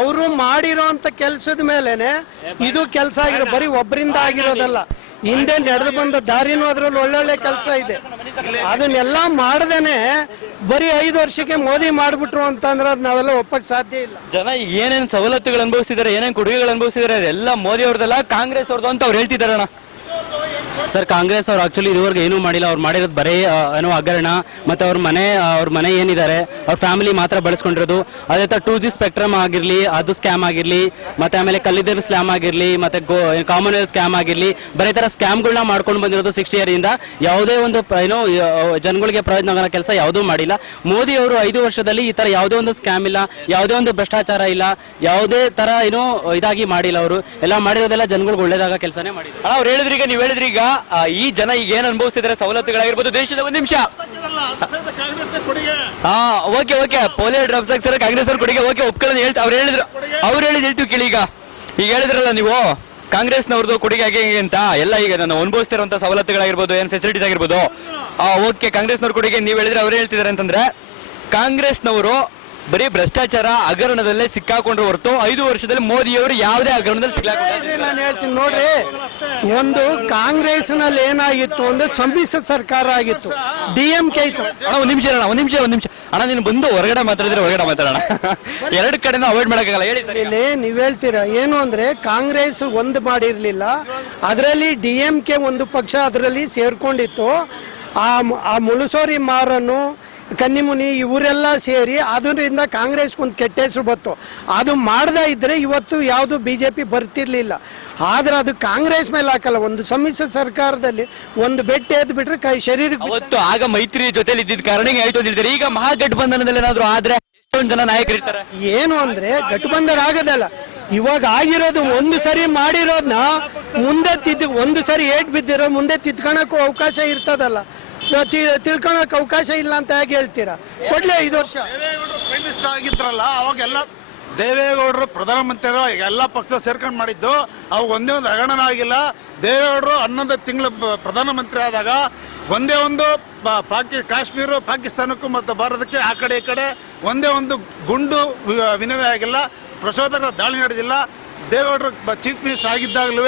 ಅವರು ಮಾಡಿರೋ ಅಂತ ಕೆಲ್ಸದ ಮೇಲೆನೆ ಇದು ಕೆಲಸ ಆಗಿರೋ, ಬರೀ ಒಬ್ಬರಿಂದ ಆಗಿರೋದಲ್ಲ. ಹಿಂದೆ ನಡೆದು ಬಂದ ದಾರಿನೂ ಅದ್ರಲ್ಲಿ ಒಳ್ಳೊಳ್ಳೆ ಕೆಲಸ ಇದೆ. ಅದನ್ನೆಲ್ಲ ಮಾಡ್ದೇನೆ ಬರೀ 5 ವರ್ಷಕ್ಕೆ ಮೋದಿ ಮಾಡ್ಬಿಟ್ರು ಅಂತಂದ್ರೆ ಅದ್ ನಾವೆಲ್ಲ ಒಪ್ಪಕ್ ಸಾಧ್ಯ ಇಲ್ಲ. ಜನ ಏನೇನ್ ಸವಲತ್ತುಗಳು ಅನುಭವಿಸಿದಾರೆ, ಏನೇನ್ ಕೊಡುಗೆಗಳು ಅನುಭವಿಸಿದಾರೆ ಅದೆಲ್ಲ ಮೋದಿ ಅವ್ರದಲ್ಲ ಕಾಂಗ್ರೆಸ್ ಅವ್ರದ್ದು ಅಂತ ಅವ್ರು ಹೇಳ್ತಿದಾರಣ್ಣ. ಸರ್ ಕಾಂಗ್ರೆಸ್ ಅವ್ರು ಆಕ್ಚುಲಿ ಇದುವರೆಗೆ ಏನೂ ಮಾಡಿಲ್ಲ. ಅವ್ರು ಮಾಡಿರೋದು ಬರೀ ಏನೋ ಹಗರಣ, ಮತ್ತು ಅವ್ರ ಮನೆ ಏನಿದ್ದಾರೆ ಅವ್ರ ಫ್ಯಾಮಿಲಿ ಮಾತ್ರ ಬಳಸ್ಕೊಂಡಿರೋದು. ಅದೇ ಥರ 2G ಸ್ಪೆಕ್ಟ್ರಮ್ ಆಗಿರಲಿ, ಅದು ಸ್ಕ್ಯಾಮ್ ಆಗಿರಲಿ, ಮತ್ತು ಆಮೇಲೆ ಕಲ್ಲಿದ್ದಲು ಸ್ಕ್ಯಾಮ್ ಆಗಿರಲಿ, ಮತ್ತು ಕಾಮನ್ವೆಲ್ತ್ ಸ್ಕ್ಯಾಮ್ ಆಗಿರಲಿ, ಬರೀ ಥರ ಸ್ಕ್ಯಾಮ್ಗಳನ್ನ ಮಾಡ್ಕೊಂಡು ಬಂದಿರೋದು 60 ಇಯರಿಂದ. ಯಾವುದೇ ಒಂದು ಏನೋ ಜನಗಳಿಗೆ ಪ್ರಯೋಜನ ಆಗೋ ಕೆಲಸ ಯಾವುದೂ ಮಾಡಿಲ್ಲ. ಮೋದಿ ಅವರು 5 ವರ್ಷದಲ್ಲಿ ಈ ಥರ ಯಾವುದೇ ಒಂದು ಸ್ಕ್ಯಾಮ್ ಇಲ್ಲ, ಯಾವುದೇ ಒಂದು ಭ್ರಷ್ಟಾಚಾರ ಇಲ್ಲ, ಯಾವುದೇ ಥರ ಏನೋ ಇದಾಗಿ ಮಾಡಿಲ್ಲ. ಅವರು ಎಲ್ಲ ಮಾಡಿರೋದೆಲ್ಲ ಜನಗಳಿಗೆ ಒಳ್ಳೇದಾಗ ಕೆಲಸನೇ ಮಾಡಿದ್ರು. ಅಣ್ಣ ಅವ್ರು ಹೇಳಿದ್ರೀಗ, ನೀವು ಹೇಳಿದ್ರೀಗ ಈ ಜನ ಈಗ ಏನ್ ಅನುಭವಿಸ್ತಿದ್ದಾರೆ ಸವಲತ್ತುಗಳಾಗಿರ್ಬೋದು ದೇಶದ. ಒಂದ್ ನಿಮಿಷ, ಓಕೆ ಪೋಲಿಯೋ ಡ್ರಾಪ್ಸ್ ಹಾಕ್ಸಿದ್ರೆ ಕಾಂಗ್ರೆಸ್ ಅವ್ರ ಕೊಡುಗೆ ಓಕೆ ಒಪ್ಕೊಳ್ಳೋದು ಅವ್ರು ಹೇಳಿದ್ರು ಹೇಳ್ತೀವಿ ಕೇಳಿ. ಈಗ ಹೇಳಿದ್ರಲ್ಲ ನೀವು ಕಾಂಗ್ರೆಸ್ನವ್ರದ್ದು ಕೊಡುಗೆ ಆಗಿ ಅಂತ ಎಲ್ಲ ಈಗ ನಾನು ಅನುಭವಿಸ್ತಿರುವಂತ ಸವಲತ್ತುಗಳಾಗಿರ್ಬೋದು, ಏನ್ ಫೆಸಿಲಿಟೀಸ್ ಆಗಿರ್ಬೋದು, ಓಕೆ ಕಾಂಗ್ರೆಸ್ನವ್ರ ಕೊಡುಗೆ ನೀವು ಹೇಳಿದ್ರೆ ಅವ್ರು ಹೇಳ್ತಿದ್ದಾರೆ ಅಂತಂದ್ರೆ ಕಾಂಗ್ರೆಸ್ನವರು ಬರೀ ಭ್ರಷ್ಟಾಚಾರ ಹಗರಣದಲ್ಲೇ ಸಿಕ್ಕಾಕೊಂಡ್ರು ಹೊರತು 5 ವರ್ಷದಲ್ಲಿ ಮೋದಿಯವರು ಯಾವುದೇ ಹಗರಣದಲ್ಲಿ ಸಿಕ್ಕಾಕೊಂಡ್ರು. ನಾನು ಹೇಳ್ತೀನಿ ನೋಡ್ರಿ, ಒಂದು ಕಾಂಗ್ರೆಸ್ನಲ್ಲಿ ಏನಾಗಿತ್ತು ಅಂದ್ರೆ ಸಮ್ಮಿಶ್ರ ಸರ್ಕಾರ ಆಗಿತ್ತು, DMK ಇತ್ತು. ಅಣ್ಣ ಒಂದ್ ನಿಮಿಷ ಅಣ್ಣ, ನೀನು ಬಂದು ಹೊರಗಡೆ ಮಾತಾಡೋಣ. ಎರಡು ಕಡೆನೂ ಅವಾಯ್ಡ್ ಮಾಡಕ್ಕಾಗಲ್ಲ. ಹೇಳಿ ಸರ್. ಇಲ್ಲಿ ನೀವ್ ಹೇಳ್ತೀರಾ ಏನು ಅಂದ್ರೆ ಕಾಂಗ್ರೆಸ್ ಒಂದು ಮಾಡಿರ್ಲಿಲ್ಲ, ಅದರಲ್ಲಿ DMK ಒಂದು ಪಕ್ಷ ಅದರಲ್ಲಿ ಸೇರ್ಕೊಂಡಿತ್ತು. ಆ ಮುಳುಸೋರಿ ಮಾರನ್ನು, ಕನ್ನಿಮುನಿ ಇವರೆಲ್ಲ ಸೇರಿ ಅದರಿಂದ ಕಾಂಗ್ರೆಸ್ಗೆ ಒಂದು ಕೆಟ್ಟ ಹೆಸರು ಬಂತು. ಅದು ಮಾಡದೇ ಇದ್ರೆ ಇವತ್ತು ಯಾವುದು BJP ಬರ್ತಿರ್ಲಿಲ್ಲ. ಆದ್ರೆ ಅದು ಕಾಂಗ್ರೆಸ್ ಮೇಲೆ ಹಾಕಲ್ಲ. ಒಂದು ಸಮ್ಮಿಶ್ರ ಸರ್ಕಾರದಲ್ಲಿ ಒಂದು ಬೆಟ್ಟ ಎದ್ದು ಬಿಟ್ರೆ ಶರೀರಕ್ಕೆ ಅವತ್ತು ಆಗ ಮೈತ್ರಿ ಜೊತೆಲಿ ಇದ್ದಿದ್ದ ಕಾರಣ ಆಯ್ತು ಅಂತ ಹೇಳ್ತಾರೆ. ಈಗ ಮಹಾಗಠಬಂಧನದಲ್ಲಿ ಏನಾದ್ರು ಆದ್ರೆ ಎಷ್ಟೊಂದು ಜನ ನಾಯಕರು ಇರ್ತಾರೆ. ಏನು ಅಂದ್ರೆ ಗಠಬಂಧನ ಆಗೋದಲ್ಲ, ಇವಾಗ ಆಗಿರೋದು ಒಂದು ಸರಿ ಮಾಡಿರೋದನ್ನ ಮುಂದೆ ಒಂದು ಸರಿ ಏಟ್ ಬಿದ್ದಿರೋ ಮುಂದೆ ತಿದ್ಕೊಳಕ್ಕೂ ಅವಕಾಶ ಇರ್ತದಲ್ಲ. ತಿಳ್ಕೊಳಕ್ ಅವಕಾಶ ಇಲ್ಲ ಅಂತ ಹೇಗೆ ಹೇಳ್ತೀರಾ? ಕೊಡ್ಲೇ 5 ವರ್ಷ ದೇವೇಗೌಡರು ಪ್ರೈಮ್ ಮಿನಿಸ್ಟರ್ ಆಗಿದ್ರಲ್ಲ, ಅವಾಗೆಲ್ಲ ದೇವೇಗೌಡರು ಪ್ರಧಾನಮಂತ್ರಿ ಎಲ್ಲ ಪಕ್ಷ ಸೇರ್ಕೊಂಡು ಮಾಡಿದ್ದು. ಅವಾಗ ಒಂದೇ ಒಂದು ಹಗರಣ ಆಗಿಲ್ಲ. ದೇವೇಗೌಡರು 11 ತಿಂಗಳು ಪ್ರಧಾನಮಂತ್ರಿ ಆದಾಗ ಒಂದೇ ಒಂದು ಕಾಶ್ಮೀರ ಪಾಕಿಸ್ತಾನಕ್ಕೂ ಮತ್ತು ಭಾರತಕ್ಕೆ ಆ ಕಡೆ ಈ ಕಡೆ ಒಂದೇ ಒಂದು ಗುಂಡು ವಿನಿಮಯ ಆಗಿಲ್ಲ, ಪ್ರಚೋದಕರ ದಾಳಿ ನಡೆದಿಲ್ಲ. ದೇವೇಗೌಡರು ಚೀಫ್ ಮಿನಿಸ್ಟರ್ ಆಗಿದ್ದಾಗಲೂ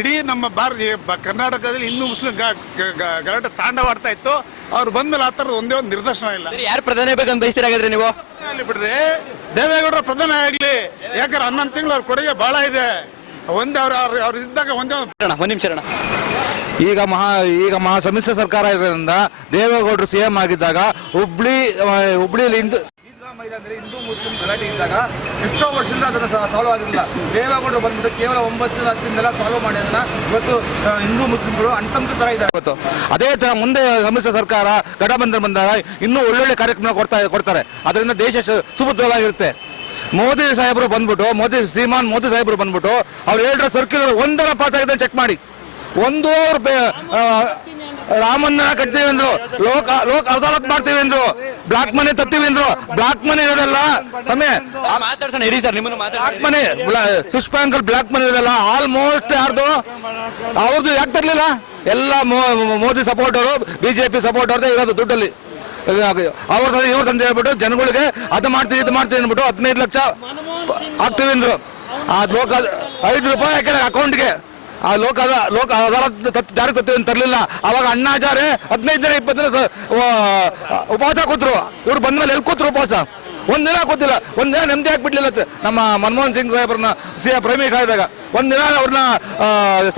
ಇಡೀ ನಮ್ಮ ಕರ್ನಾಟಕದಲ್ಲಿ ಹಿಂದೂ ಮುಸ್ಲಿಂ ಗಲಾಟೆ ತಾಂಡವಾಡ್ತಾ ಇತ್ತು. ಅವ್ರು ಬಂದ್ಮೇಲೆ ಆ ಥರದ ಒಂದೇ ಒಂದು ನಿದರ್ಶನ ಇಲ್ಲ. ಯಾರು ಪ್ರಧಾನಿ ಬೇಕಂತ ಬಯಸ್ತೀರಾಗಾದ್ರೆ ನೀವು? ಬಿಡ್ರಿ, ದೇವೇಗೌಡರ ಪ್ರಧಾನ ಆಗ್ಲಿ. ಯಾಕಂದ್ರೆ 11 ತಿಂಗಳು ಅವ್ರ ಕೊಡುಗೆ ಬಹಳ ಇದೆ. ಒಂದೇ ಅವ್ರು ಇದ್ದಾಗ ಒಂದೇ ಒಂದ್ ನಿಮಿಷ ಅಣ್ಣ. ಈಗ ಮಹಾ ಸಮ್ಮಿಶ್ರ ಸರ್ಕಾರ ಇರೋದ್ರಿಂದ ದೇವೇಗೌಡರು CM ಆಗಿದ್ದಾಗ ಹುಬ್ಳಿಯಲ್ಲಿ ಹಿಂದೂ ಮುಸ್ಲಿಂ ಗಲಾಟೆ ಇದ್ದಾಗ ಎಷ್ಟೋ ವರ್ಷದಿಂದ ಅದನ್ನು ಸಾಲ್ವ್ ಆಗಿರಲಿಲ್ಲ. ದೇವೇಗೌಡರು ಬಂದ್ಬಿಟ್ಟು ಕೇವಲ 9 10 ಸಾಲ್ವ್ ಮಾಡಿದ್ರೆ ಇವತ್ತು ಹಿಂದೂ ಮುಸ್ಲಿಂಗಳು ಅಂತಂತ ತರ ಇದ್ದಾರೆ. ಇವತ್ತು ಅದೇ ತರ ಮುಂದೆ ಸಮ್ಮಿಶ್ರ ಸರ್ಕಾರ ಗಠಬಂಧನ ಬಂದಾಗ ಇನ್ನೂ ಒಳ್ಳೊಳ್ಳೆ ಕಾರ್ಯಕ್ರಮ ಕೊಡ್ತಾರೆ. ಅದರಿಂದ ದೇಶ ಸುಭದ್ರವಾಗಿರುತ್ತೆ. ಮೋದಿ ಸಾಹೇಬರು ಬಂದ್ಬಿಟ್ಟು ಶ್ರೀಮಾನ್ ಮೋದಿ ಸಾಹೇಬರು ಬಂದ್ಬಿಟ್ಟು ಅವ್ರು ಹೇಳಿರೋ ಸರ್ಕ್ಯುಲರ್ ಒಂದರ ಪಾಸ್ ಆಗಿದೆ ಚೆಕ್ ಮಾಡಿ. ಒಂದು ರಾಮನ್ನ ಕಟ್ತೀವಿ ಅಂದ್ರು, ಲೋಕ ಅದಾಲತ್ ಮಾಡ್ತೀವಿ ಅಂದ್ರು, ಬ್ಲಾಕ್ ಮನಿ ತತ್ತೀವಿ ಅಂದ್ರು. ಬ್ಲಾಕ್ ಮನಿ ಇರೋದಲ್ಲ ಸಮಯ, ಮಾತಾಡ್ಸೋಣ ಇರಿ ಸರ್, ನಿಮ್ಮನ್ನು ಬ್ಲಾಕ್ ಮನಿ ಸುಷ್ಪಾಂಕಲ್ ಬ್ಲಾಕ್ ಮನಿ ಇರೋದಲ್ಲ. ಆಲ್ಮೋಸ್ಟ್ ಯಾರ್ದು ಅವ್ರದ್ದು ಯಾಕೆ ತರ್ಲಿಲ್ಲ? ಎಲ್ಲ ಮೋದಿ ಸಪೋರ್ಟರು, BJP ಸಪೋರ್ಟರ್ದೇ ಇರೋದು ದುಡ್ಡಲ್ಲಿ. ಇವ್ರ ತಂದೆ ಹೇಳ್ಬಿಟ್ಟು ಜನಗಳಿಗೆ ಇದು ಮಾಡ್ತೀವಿ ಅಂದ್ಬಿಟ್ಟು 15 ಲಕ್ಷ ಹಾಕ್ತೀವಿ ಅಂದ್ರು. ಆ ಲೋಕ 5 ರೂಪಾಯಿ ಹಾಕಿದ್ರೆ ಅಕೌಂಟ್ಗೆ. ಆ ಲೋಕ ಅದಾಲತ್ ಜಾರಿ ತರಲಿಲ್ಲ. ಅವಾಗ ಅಣ್ಣಾ ಹಜಾರೆ 15 ದಿನ 20 ದಿನ ಉಪವಾಸ ಕೂತ್ರು. ಇವ್ರು ಬಂದ್ಮೇಲೆ ಎಲ್ಲಿ ಕೂತ್ರು ಉಪವಾಸ? ಒಂದಿನ ಕೂತಿಲ್ಲ, ಒಂದಿನ ನೆಮ್ಮದಿ ಹಾಕ್ಬಿಡ್ಲಿಲ್ಲ. ನಮ್ಮ ಮನಮೋಹನ್ ಸಿಂಗ್ ಸಾಹೇಬ್ರನ್ನ ಪ್ರೈಮಿ ಕಾಯ್ದಾಗ ಒಂದಿನ ಅವ್ರನ್ನ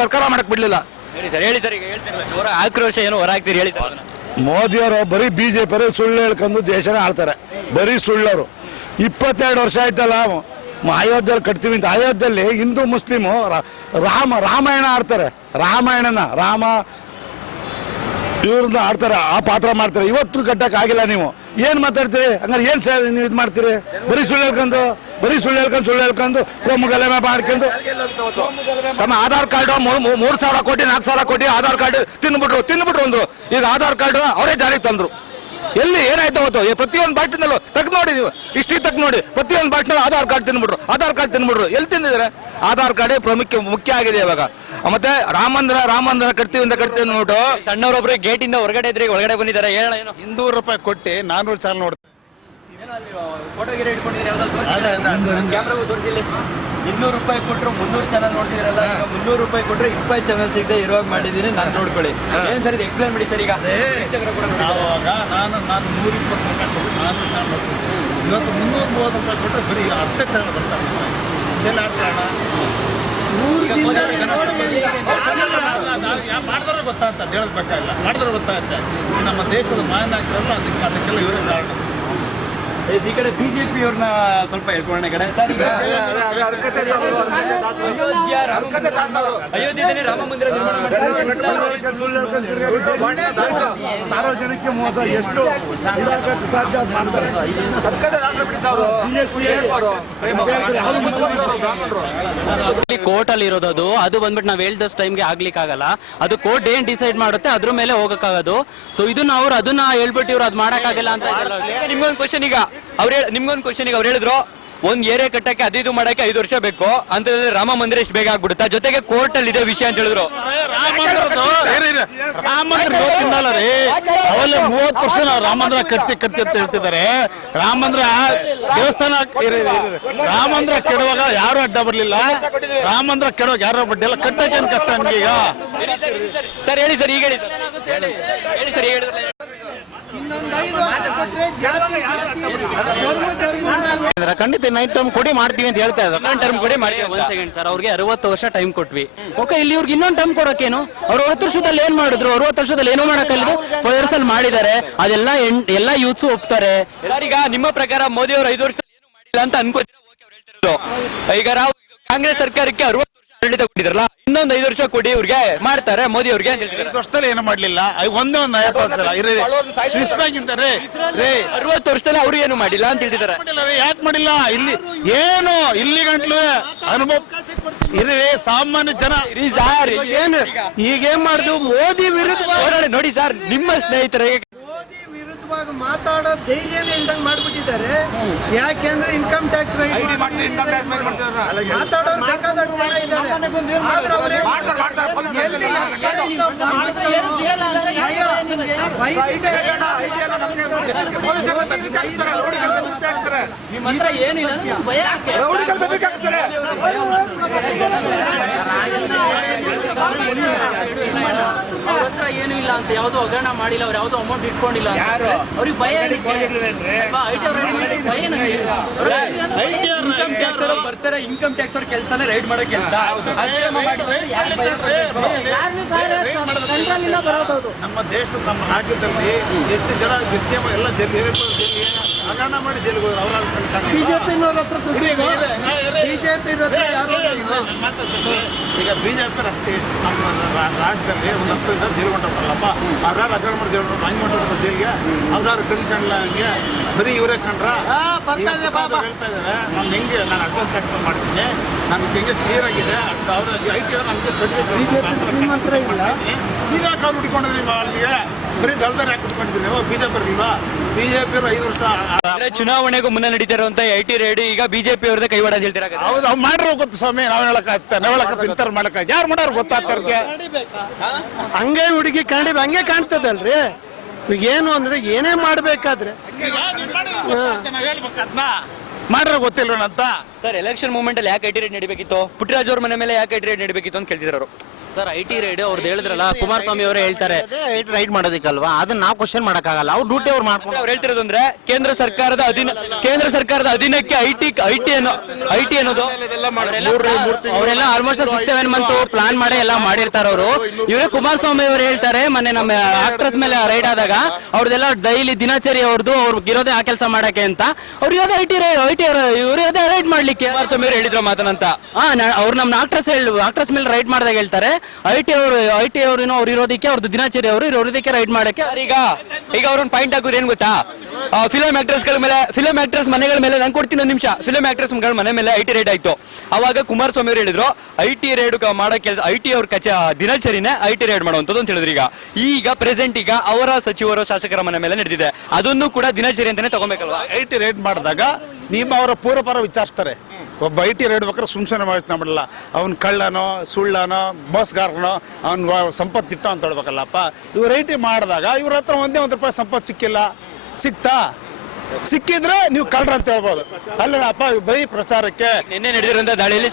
ಸರ್ಕಾರ ಮಾಡಕ್ ಬಿಡ್ಲಿಲ್ಲ. ಹೇಳಿ ಸರ್, ಈಗ ಹೇಳ್ತಿರಲ್ಲ ಜೋರ ಆಕ್ರೋಶ ಏನೋ ಹೊರ ಹಾಕ್ತೀರಿ, ಹೇಳಿ ಸರ್. ಮೋದಿಯವರು ಬರೀ BJP ಸುಳ್ಳು ಹೇಳ್ಕೊಂಡು ದೇಶನ ಆಳ್ತಾರೆ. ಬರೀ ಸುಳ್ಳವರು. 22 ವರ್ಷ ಆಯ್ತಲ್ಲ ಅಯೋಧ್ಯೆಯಲ್ಲಿ ಕಟ್ತೀವಿ ಅಂತ. ಅಯೋಧ್ಯೆಯಲ್ಲಿ ಹಿಂದೂ ಮುಸ್ಲಿಮು ರಾಮಾಯಣ ಆಡ್ತಾರೆ. ರಾಮ ಇವ್ರನ್ನ ಆಡ್ತಾರೆ, ಆ ಪಾತ್ರ ಮಾಡ್ತಾರೆ. ಇವತ್ತು ಕಟ್ಟಕ್ ಆಗಿಲ್ಲ. ನೀವು ಏನ್ ಮಾತಾಡ್ತೀರಿ? ಹಂಗಾರೆ ಏನ್ ನೀವು ಇದು ಮಾಡ್ತೀರಿ? ಬರೀ ಸುಳ್ಳು ಹೇಳ್ಕೊಂಡು ಕೋಮು ಗಲಭೆ ಮಾಡ್ಕೊಂಡು ತಮ್ಮ ಆಧಾರ್ ಕಾರ್ಡ್ 3,000 ಕೋಟಿ 4,000 ಕೋಟಿ ಆಧಾರ್ ಕಾರ್ಡ್ ತಿಂದ್ಬಿಟ್ರು ಅಂದ್ರು. ಈಗ ಆಧಾರ್ ಕಾರ್ಡ್ ಅವರೇ ಜಾರಿಗೆ ತಂದ್ರು. ಎಲ್ಲಿ ಏನಾಯ್ತು ಅವತ್ತು? ಪ್ರತಿಯೊಂದು ಬಾಟ್ನಲ್ಲೂ ತಕ್ ನೋಡಿ, ನೀವು ಇಷ್ಟಿ ತಕ್ ನೋಡಿ, ಪ್ರತಿಯೊಂದು ಬಾಟ್ನಲ್ಲಿ ಆಧಾರ್ ಕಾರ್ಡ್ ತಿಂದ್ಬಿಟ್ರು. ಎಲ್ಲಿ ತಿಂದಿದ್ದಾರೆ? ಆಧಾರ್ ಕಾರ್ಡ್ ಮುಖ್ಯ ಆಗಿದೆ ಇವಾಗ. ಮತ್ತೆ ರಾಮ ಮಂದಿರ ಕಟ್ತೀವಿ ಅಂದ್ಬಿಟ್ಟು ಸಣ್ಣವರೊಬ್ರು ಗೇಟ್ ಇಂದ ಹೊರಗಡೆ ಇದ್ರೆ ಒಳಗಡೆ ಬಂದಿದ್ದಾರೆ. ಹೇಳೋಣ ಏನು? 200 ರೂಪಾಯಿ ಕೊಟ್ಟು 400 ಚಾನಲ್ ನೋಡ್ತಾರೆ. ಫೋಟೋಗಿರಿ ಇಟ್ಕೊಂಡಿದ್ರೆ ಕ್ಯಾಮ್ರಾಗೂ ತೋರಿಸಿಲ್ಲ. 200 ರೂಪಾಯಿ ಕೊಟ್ಟರು 300 ಚಾನಲ್ ನೋಡ್ತಿದ್ರಲ್ಲ, ಈಗ 300 ರೂಪಾಯಿ ಕೊಟ್ಟರೆ 20 ಚಾನಲ್ ಸಿಗದೆ ಇರುವಾಗ ಮಾಡಿದ್ದೀನಿ. ನಾನು ನೋಡ್ಕೊಳ್ಳಿ. ಏನ್ ಸರ್ ಇದು ಎಕ್ಸ್ಪ್ಲೈನ್ ಮಾಡಿ ಸರ್. ಈಗ ಆವಾಗ ನಾನು 120 ರೂಪಾಯಿ 400 ಚಾನಲ್ ನೋಡ್ತಿದ್ದೆ. ಇವತ್ತು 330 ರೂಪಾಯಿ ಕೊಟ್ಟರೆ ಬರೀ 10 ಚಾನಲ್ ಬರ್ತಾರೆ. ಇದೆಲ್ಲ ಕಾರಣ ಮಾಡಿದ್ರೆ ಗೊತ್ತಾಗ್ತದೆ, ಹೇಳೋದು ಬೇಕಾಗಿಲ್ಲ. ಮಾಡಿದ್ರೆ ಗೊತ್ತಾಗುತ್ತೆ. ನಮ್ಮ ದೇಶದ ಮಾಯನ ಆಗ್ತಾರಲ್ಲ, ಅದಕ್ಕೆಲ್ಲ ಇವರೇ ಕಾರಣ. ಈ ಕಡೆ ಬಿಜೆಪಿ ಅವ್ರನ್ನ ಸ್ವಲ್ಪ ಹೇಳ್ಕೊಳ್ಳೋಣ ಕಡೆ ಸರ್. ಈಗ ಅಯೋಧ್ಯೆಯಲ್ಲಿ ರಾಮ ಮಂದಿರ ನಿರ್ಮಾಣ ಸಾರ್ವಜನಿಕ ಮೋಸ ಎಷ್ಟು ಕೋರ್ಟ್ ಅಲ್ಲಿ ಇರೋದು ಅದು ಬಂದ್ಬಿಟ್ಟು ನಾವ್ ಹೇಳ್ದಷ್ಟು ಟೈಮ್ಗೆ ಆಗ್ಲಿಕ್ಕೆ ಆಗಲ್ಲ. ಅದು ಕೋರ್ಟ್ ಏನ್ ಡಿಸೈಡ್ ಮಾಡುತ್ತೆ ಅದ್ರ ಮೇಲೆ ಹೋಗಕ್ಕಾಗೋದು. ಸೊ ಇದನ್ನ ಅದನ್ನ ಹೇಳ್ಬಿಟ್ಟು ಇವ್ರು ಅದ್ ಮಾಡಕ್ಕಾಗಲ್ಲ ಅಂತ. ನಿಮ್ಗೊಂದು ಕ್ವಶನ್ ಈಗ ಅವ್ರು ಹೇಳಿದ್ರು ಒಂದ್ ಏರಿಯಾ ಕಟ್ಟಕ್ಕೆ ಅದು ಮಾಡಕ್ಕೆ 5 ವರ್ಷ ಬೇಕು ಅಂತ. ರಾಮ ಮಂದಿರ ಎಷ್ಟು ಬೇಗ ಆಗ್ಬಿಡುತ್ತಾ? ಜೊತೆಗೆ ಕೋರ್ಟ್ ಅಲ್ಲಿ ಇದೆ ವಿಷಯ ಅಂತ ಹೇಳಿದ್ರು. ರಾಮ ಮಂದಿರ ಇವತ್ತಿಂದಲ್ಲ ರೀ, ಅವೆಲ್ಲ 30 ವರ್ಷ ನಾವು ರಾಮ ಮಂದಿರ ಕಟ್ಟಿ ಅಂತ ಹೇಳ್ತಿದ್ದಾರೆ. ರಾಮ ಮಂದಿರ ದೇವಸ್ಥಾನ ರಾಮ ಮಂದಿರ ಕೆಡುವಾಗ ಯಾರು ಅಡ್ಡ ಬರ್ಲಿಲ್ಲ. ರಾಮ ಮಂದಿರ ಕೆಡುವಾಗ ಯಾರು ಅಡ್ಡಿಲ್ಲ. ಕಟ್ಟಕ್ಕೆ ಏನ್ ಕಷ್ಟ ನಮ್ಗೆ ಈಗ? ಸರ್ ಹೇಳಿ ಸರ್, ಈಗ ಹೇಳಿ ಸರ್, ಈಗ ಹೇಳಿದ್ರೆ ಖಂಡಿತ ನೈಟ್ ಟೈಮ್ ಕೊಡಿ ಮಾಡ್ತೀವಿ ಅಂತ ಹೇಳ್ತಾ ಇದ್ದಾರೆ. ಟರ್ಮ್ ಕೊಡಿ ಮಾಡಿ. ಒಂದ್ ಸೆಕೆಂಡ್ ಸರ್, ಅವ್ರಿಗೆ 60 ವರ್ಷ ಟೈಮ್ ಕೊಟ್ವಿ. ಓಕೆ, ಇಲ್ಲಿ ಇವ್ರಿಗೆ ಇನ್ನೊಂದು ಟೈಮ್ ಕೊಡೋಕೇನು? ಅವ್ರು 60 ವರ್ಷದಲ್ಲಿ ಏನ್ ಮಾಡಿದ್ರು? 60 ವರ್ಷದಲ್ಲಿ ಏನೋ ಮಾಡಕ್ಕಲ್ಲ, 4 years ಅಲ್ಲಿ ಮಾಡಿದ್ದಾರೆ. ಅದೆಲ್ಲ ಎಲ್ಲ ಯೂತ್ಸ್ ಒಪ್ತಾರೆ. ಈಗ ನಿಮ್ಮ ಪ್ರಕಾರ ಮೋದಿ ಅವರು 5 ವರ್ಷದಲ್ಲಿ ಏನು ಮಾಡಿಲ್ಲ ಅಂತ ಅನ್ಕೋತೀರಾ? ಈಗ ನಾವು ಕಾಂಗ್ರೆಸ್ ಸರ್ಕಾರಕ್ಕೆ 60 ವರ್ಷ ಆಡಳಿತ ಕೊಟ್ಟಿದ್ರಲ್ಲ, ಇನ್ನೊಂದು 5 ವರ್ಷ ಕೊಡಿ ಇವ್ರಿಗೆ ಮಾಡ್ತಾರೆ ಮೋದಿ ಅವ್ರಿಗೆ ಅಂತ ಹೇಳ್ತಾರೆ. 5 ವರ್ಷದಲ್ಲಿ ಏನು ಮಾಡ್ಲಿಲ್ಲ. ಒಂದೇ ಒಂದು 50 ಸಲ ಸ್ವಿಸ್ ಬ್ಯಾಂಕ್ ಇಂತಾರೆ 60 ವರ್ಷದಲ್ಲಿ ಅವ್ರು ಏನು ಮಾಡಿಲ್ಲ ಅಂತ ಹೇಳ್ತಿದ್ದಾರೆ. ಯಾಕೆ ಮಾಡಿಲ್ಲ? ಇಲ್ಲಿ ಏನು ಇಲ್ಲಿ ಗಂಟ್ಲು ಅನುಭವ ಇರೇ ಸಾಮಾನ್ಯ ಜನ ಸರ್ ಈಗೇನ್ ಮಾಡುದು? ಮೋದಿ ವಿರುದ್ಧ ನೋಡಿ ಸರ್, ನಿಮ್ಮ ಸ್ನೇಹಿತರಿಗೆ ವಿರುದ್ಧವಾಗಿ ಮಾತಾಡೋ ಧೈರ್ಯನೇ ಇಲ್ದಂಗೆ ಮಾಡ್ಬಿಟ್ಟಿದ್ದಾರೆ. ಯಾಕೆಂದ್ರೆ ಇನ್ಕಮ್ ಟ್ಯಾಕ್ಸ್ ಮಾತಾಡೋರು ಬೇಕಾದಷ್ಟು ಜನ ಇದ್ದಾರೆ. ಆದ್ರೆ ಅವ್ರೇ ಅವ್ರ ಹತ್ರ ಏನು ಇಲ್ಲ ಅಂತ, ಯಾವ್ದು ಹಗರಣ ಮಾಡಿಲ್ಲ, ಅವ್ರು ಯಾವ್ದು ಅಮೌಂಟ್ ಇಟ್ಕೊಂಡಿಲ್ಲ. ಅವ್ರಿಗೆ ಭಯ ಇನ್ಕಮ್ ಟ್ಯಾಕ್ಸ್ ಅವರು ಬರ್ತಾರೆ. ಇನ್ಕಮ್ ಟ್ಯಾಕ್ಸ್ ಅವ್ರ ಕೆಲಸನೇ ರೈಡ್ ಮಾಡೋ ಕೆಲಸ. ನಮ್ಮ ದೇಶದ ನಮ್ಮ ರಾಜ್ಯದಲ್ಲಿ ಎಷ್ಟು ಜನ ಬಿಸಿಎಂ ಎಲ್ಲ ಹಗರಣ ಮಾಡಿ ಜೈಲಿಗೆ ಬಿಜೆಪಿ ಈಗ ಬಿಜೆಪಿ ಅಷ್ಟೇ ನಮ್ಮ ರಾಜ್ಯದಲ್ಲಿ ಒಂದು 10 ಜನ ಜೈಲು ಹೊಂಟಲ್ಲಪ್ಪ. ಅವ್ರಾರು ಹಗರಣ ಮಾಡಿ ಜೈಲು ಹಂಗೆ ಹೊಂಟು ಜೈಲಿಗೆ ಅವ್ರಾರು ಕಂಡ್ಲಂಗೆ ಬರೀ ಇವರೇ ಕಂಡ್ರ ಹೇಳ್ತಾ ಇದ್ದಾರೆ. ನಾನು ಹೆಂಗೆ ನಾನು ಅಡ್ವಾನ್ಸ್ ಟ್ಯಾಕ್ಸ್ ಮಾಡ್ತೀನಿ, ನನ್ಗೆ ಹೆಂಗೆ ಕ್ಲಿಯರ್ ಆಗಿದೆ. ಅವ್ರ IT ನಮಗೆ ಸರ್ಟಿಫಿಕೇಟ್ ನೀವು ಯಾಕೆ ಅವ್ರು ಹುಡ್ಕೊಂಡ್ರಿ? ನೀವು ಅಲ್ಲಿಗೆ ಬರೀ ದಳದಾರ ಯಾಕೆ ಹುಡ್ಕೊಂಡಿದ್ದೀವಿ ನೀವು? ಬಿಜೆಪಿ ಇಲ್ವಾ? ಬಿಜೆಪಿ 5 ವರ್ಷ ಚುನಾವಣೆಗೂ ಮುನ್ನ ನಡೀತಾ ಇರುವಂತ IT ರೇಡ್ ಈಗ ಬಿಜೆಪಿ ಅವ್ರದ್ದೇ ಕೈವಾಡ ಅಂತ ಹೇಳ್ತೀರಾ? ಹೌದು, ಅವ್ರು ಮಾಡಿರೋ ಗೊತ್ತು ಸ್ವಾಮಿ. ನಾವ್ ಹೇಳಕ್ ಇಂಥವ್ರು ಮಾಡಕ್ ಯಾರು ಮಾಡೋರು ಗೊತ್ತಾಗ್ತಾರ. ಹಂಗೆ ಹುಡುಗಿ ಕಂಡಿದ್ದು ಹಂಗೆ ಕಾಣ್ತದಲ್ರಿ. ಈಗ ಏನು ಅಂದ್ರೆ ಏನೇ ಮಾಡ್ಬೇಕಾದ್ರೆ ಮಾಡ್ರೆ ಗೊತ್ತಿಲ್ವ ಅಂತ. ಸರ್, ಎಲೆಕ್ಷನ್ ಮೂವ್ಮೆಂಟ್ ಅಲ್ಲಿ ಯಾಕೆ IT ರೇಡ್ ನಡಿಬೇಕಿತ್ತು? ಪುಟ್ಟರಾಜ್ ಅವ್ರ ಮನೆ ಮೇಲೆ ಯಾಕೆ IT ರೇಡ್ ನಡಿಬೇಕಿತ್ತು ಅಂತ ಕೇಳ್ತಿದ್ರು ಅವರು. ಸರ್, IT ರೇಡ್ ಅವ್ರದ್ದು ಹೇಳಿದ್ರಲ್ಲ, ಕುಮಾರಸ್ವಾಮಿ ಅವರೇ ಹೇಳ್ತಾರೆ ರೈಡ್ ಮಾಡೋದಕ್ಕಲ್ವಾ? ಅದನ್ನ ನಾವು ಕ್ವಶನ್ ಮಾಡಕ್ಕಾಗಲ್ಲ. ಅವ್ರು ಡ್ಯೂಟಿ ಅವ್ರು ಮಾಡ್ಕೊಂಡು ಅವ್ರು ಹೇಳ್ತಿರೋದು ಅಂದ್ರೆ ಕೇಂದ್ರ ಸರ್ಕಾರದ ಅಧೀನಕ್ಕೆ ಐಟಿ ಅನ್ನೋದು ಅವರೆಲ್ಲ ಆಲ್ಮೋಸ್ಟ್ 6-7 ಮಂತ್ ಪ್ಲಾನ್ ಮಾಡಿ ಎಲ್ಲ ಮಾಡಿರ್ತಾರ ಅವರು. ಇವರೇ ಕುಮಾರಸ್ವಾಮಿ ಅವರು ಹೇಳ್ತಾರೆ, ಮೊನ್ನೆ ನಮ್ಮ ಆಕ್ಟ್ರೆಸ್ ಮೇಲೆ ರೈಡ್ ಆದಾಗ ಅವ್ರದೆಲ್ಲ ಡೈಲಿ ದಿನಚರಿ ಅವ್ರದ್ದು, ಅವ್ರಿಗೆ ಇರೋದೇ ಆ ಕೆಲಸ ಮಾಡಕ್ಕೆ ಅಂತ. ಅವ್ರು ಇರೋದೇ ಇವರು ರೈಡ್ ಮಾಡ್ಲಿಕ್ಕೆ ಕುಮಾರಸ್ವಾಮಿ ಅವರು ಹೇಳಿದ್ರು ಮಾತನಂತ. ಅವ್ರು ನಮ್ಮ ಆಕ್ಟ್ರೆಸ್ ಮೇಲೆ ರೈಡ್ ಮಾಡಿದಾಗ ಹೇಳ್ತಾರೆ, ಐ ಟಿ ಅವರು ಅವ್ರು ಇರೋದಕ್ಕೆ ಅವ್ರದ್ದು ದಿನಚರಿ ಅವರು ಇರೋದಕ್ಕೆ ರೈಡ್ ಮಾಡಕ್ಕೆ ಈಗ ಅವ್ರೊಂದು ಪಾಯಿಂಟ್ ಹಾಕೋರು ಏನ್ ಗೊತ್ತಾ, ಫಿಲಂ ಆಕ್ಟರ್ಸ್ ಮನೆಗಳ ಮೇಲೆ ನಾನು ಕೊಡ್ತೀನಿ ಒಂದು ನಿಮಿಷ. ಫಿಲಂ ಆಕ್ಟರ್ಸ್ ಮನೆ ಮೇಲೆ ಐ ಟಿ ರೇಡ್ ಆಯ್ತು. ಅವಾಗ ಕುಮಾರಸ್ವಾಮಿ ಅವರು ಹೇಳಿದ್ರು ಐ ಟಿ ರೇಡ್ ಮಾಡೋ ಕೆಲಸ ಐ ಟಿ ಅವ್ರ ದಿನಚರಿನೇ ಐ ಟಿ ರೇಡ್ ಮಾಡುವಂಥದ್ದು ಅಂತ ಹೇಳಿದ್ರು. ಈಗ ಪ್ರೆಸೆಂಟ್ ಈಗ ಅವರ ಸಚಿವರು ಶಾಸಕರ ಮನೆ ಮೇಲೆ ನಡೆದಿದೆ, ಅದನ್ನು ಕೂಡ ದಿನಚರಿ ಅಂತಾನೆ ತಗೊಬೇಕಲ್ವಾ? ಐ ಟಿ ರೇಡ್ ಮಾಡಿದಾಗ ನಿಮ್ಮ ಅವರ ಪೂರ್ವಪರ ವಿಚಾರಿಸ್ತಾರೆ. ಒಬ್ಬ ಐ ಟಿ ರೇಡ್ ಬೇಕಾದ್ರೆ ಸುಮ್ಸನೆ ಮಾಡಲ್ಲ, ಅವ್ನು ಕಳ್ಳನೋ ಸುಳ್ಳನೋ ಮೋಸಗಾರನೋ ಅವ್ನು ಸಂಪತ್ತಿಟ್ಟೋ ಅಂತ ಹೇಳ್ಬೇಕಲ್ಲಪ್ಪ. ಇವ್ರು ಐ ಟಿ ಮಾಡಿದಾಗ ಇವ್ರ ಹತ್ರ ಒಂದೇ ಒಂದು ರೂಪಾಯಿ ಸಂಪತ್ತು ಸಿಕ್ಕಿಲ್ಲ. ಸಿಕ್ಕಿದ್ರೆ ನೀವು ಕಳ್ರ ಅಂತ ಹೇಳ್ಬೋದು. ಅಲ್ಲಪ್ಪ ಬೈ ಪ್ರಚಾರಕ್ಕೆ ನಿನ್ನೆ ನಡೆದಿರುವಂತ ದಾಳಿಲಿ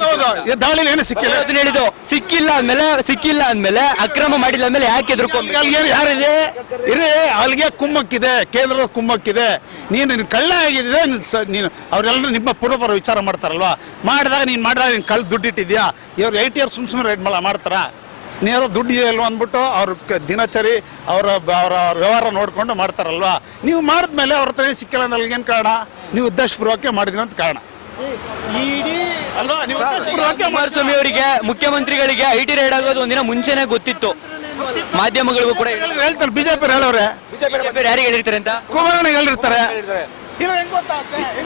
ಏನು ಸಿಕ್ಕಿಲ್ಲ. ಹೇಳಿದ್ದು ಸಿಕ್ಕಿಲ್ಲ ಅಂದ್ಮೇಲೆ ಅಕ್ರಮ ಮಾಡಿಲ್ಲ ಅಂದ್ಮೇಲೆ ಯಾಕೆ ಯಾರಿದೆ ಇರೇ ಅಲ್ಲಿಗೆ ಕುಮ್ಮಕ್ಕಿದೆ, ಕೇಂದ್ರದ ಕುಮ್ಮಕ್ಕಿದೆ. ನೀನು ಕಳ್ಳ ಆಗಿದ್ದೆ ನೀನು ಅವರೆಲ್ಲರೂ ನಿಮ್ಮ ಪೂರ್ವಪರ ವಿಚಾರ ಮಾಡ್ತಾರಲ್ವಾ, ಮಾಡಿದಾಗ ನೀನು ಕಳ್ಳ ದುಡ್ಡು ಇಟ್ಟಿದ್ಯಾ? ಇವ್ರು 8 ಇಯರ್ಸ್ ಸುಮ್ಮನೆ ರೇಟ್ ಮಾಡ್ತಾರ? ನೇರ ದುಡ್ಡು ಇದೆಯಲ್ವ ಅಂದ್ಬಿಟ್ಟು ಅವ್ರ ದಿನಚರಿ ಅವರ ವ್ಯವಹಾರ ನೋಡ್ಕೊಂಡು ಮಾಡ್ತಾರಲ್ವಾ. ನೀವು ಮಾಡಿದ್ಮೇಲೆ ಅವ್ರ ಹತ್ರ ಸಿಕ್ಕಿಲ್ಲ ಅಂದ್ರೆ ಏನು ಕಾರಣ? ನೀವು ಉದ್ದೇಶಪೂರ್ವಕ ಮಾಡಿದ್ರಿ ಅಂತ ಕಾರಣ. ಕುಮಾರಸ್ವಾಮಿ ಅವರಿಗೆ ಮುಖ್ಯಮಂತ್ರಿಗಳಿಗೆ ಐ ಟಿ ರೇಡ್ ಆಗೋದು ಒಂದಿನ ಮುಂಚೆನೆ ಗೊತ್ತಿತ್ತು, ಮಾಧ್ಯಮಗಳಿಗೂ ಕೂಡ ಹೇಳ್ತಾರೆ. ಬಿಜೆಪಿ ಹೇಳೋರೆ, ಯಾರಿಗೆ ಹೇಳಿರ್ತಾರೆ ಅಂತ ಕುಮಾರಣ್ಣ ಹೇಳಿರ್ತಾರೆ.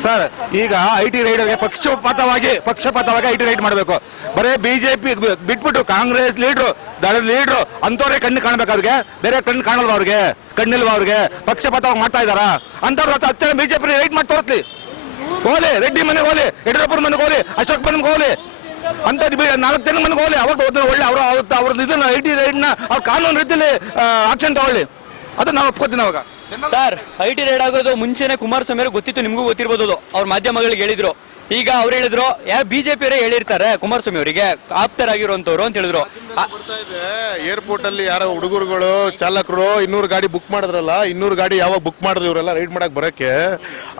ಸರ್ ಈಗ ಐ ಟಿ ರೈಡರ್ಗೆ ಪಕ್ಷಪಾತವಾಗಿ ಐ ಟಿ ರೈಡ್ ಮಾಡಬೇಕು. ಬರೇ ಬಿಜೆಪಿ ಬಿಟ್ಬಿಟ್ಟು ಕಾಂಗ್ರೆಸ್ ದಳದ ಲೀಡ್ರು ಅಂತವ್ರೆ ಕಣ್ಣು ಕಾಣ್ಬೇಕು ಅವ್ರಿಗೆ, ಬೇರೆ ಕಣ್ಣು ಕಾಣಲ್ವ ಅವ್ರಿಗೆ? ಕಣ್ಣಿಲ್ವ ಅವ್ರಿಗೆ? ಪಕ್ಷಪಾತವಾಗಿ ಮಾಡ್ತಾ ಇದಾರ ಅಂತವ್ರ ಹತ್ತಿರ ಬಿಜೆಪಿ ರೈಡ್ ಮಾಡಿ ತೋರಿಸ್ಲಿ. ಹೋಲಿ ರೆಡ್ಡಿ ಮನೆಗೆ ಹೋಲಿ, ಯಡಿಯೂರಪ್ಪನ ಮನೆಗೆ ಹೋಲಿ, ಅಶೋಕ್ ಮನೆಗೆ ಹೋಲಿ, ಅಂತ 4 ಜನ ಮನೆಗೆ ಹೋಲಿ. ಅವಾಗ ಒಳ್ಳೆ ಅವ್ರದ್ದು ಇದನ್ನ ಐ ಟಿ ರೈಡ್ನ ಅವ್ರ ಕಾನೂನು ರೀತಿಯಲ್ಲಿ ಆಕ್ಷನ್ ತಗೊಳ್ಳಿ. ಅದು ನಾವು ಒಪ್ಕೋತೀನಿ. ಅವಾಗ ಸರ್ ಐ ಟಿ ರೇಡ್ ಆಗೋದು ಮುಂಚೆನೆ ಕುಮಾರಸ್ವಾಮಿ ಅವರು ಗೊತ್ತಿತ್ತು, ನಿಮಗೂ ಗೊತ್ತಿರ್ಬೋದು. ಅವ್ರ ಮಾಧ್ಯಮಗಳಿಗೆ ಹೇಳಿದ್ರು. ಈಗ ಅವ್ರು ಹೇಳಿದ್ರು ಯಾರು ಬಿಜೆಪಿ ಅವರೇ ಹೇಳಿರ್ತಾರೆ ಕುಮಾರಸ್ವಾಮಿ ಅವರಿಗೆ ಆಪ್ತರಾಗಿರುವಂತವ್ರು ಅಂತ ಹೇಳಿದ್ರು. ಏರ್ಪೋರ್ಟ್ ಅಲ್ಲಿ ಯಾರೋ ಹುಡುಗರುಗಳು ಚಾಲಕರು 200 ಗಾಡಿ ಬುಕ್ ಮಾಡಿದ್ರಲ್ಲ, 200 ಗಾಡಿ ಯಾವಾಗ ಬುಕ್ ಮಾಡಿದ್ರು ಇವರೆಲ್ಲ ರೈಡ್ ಮಾಡಕ್ ಬರಕ್ಕೆ,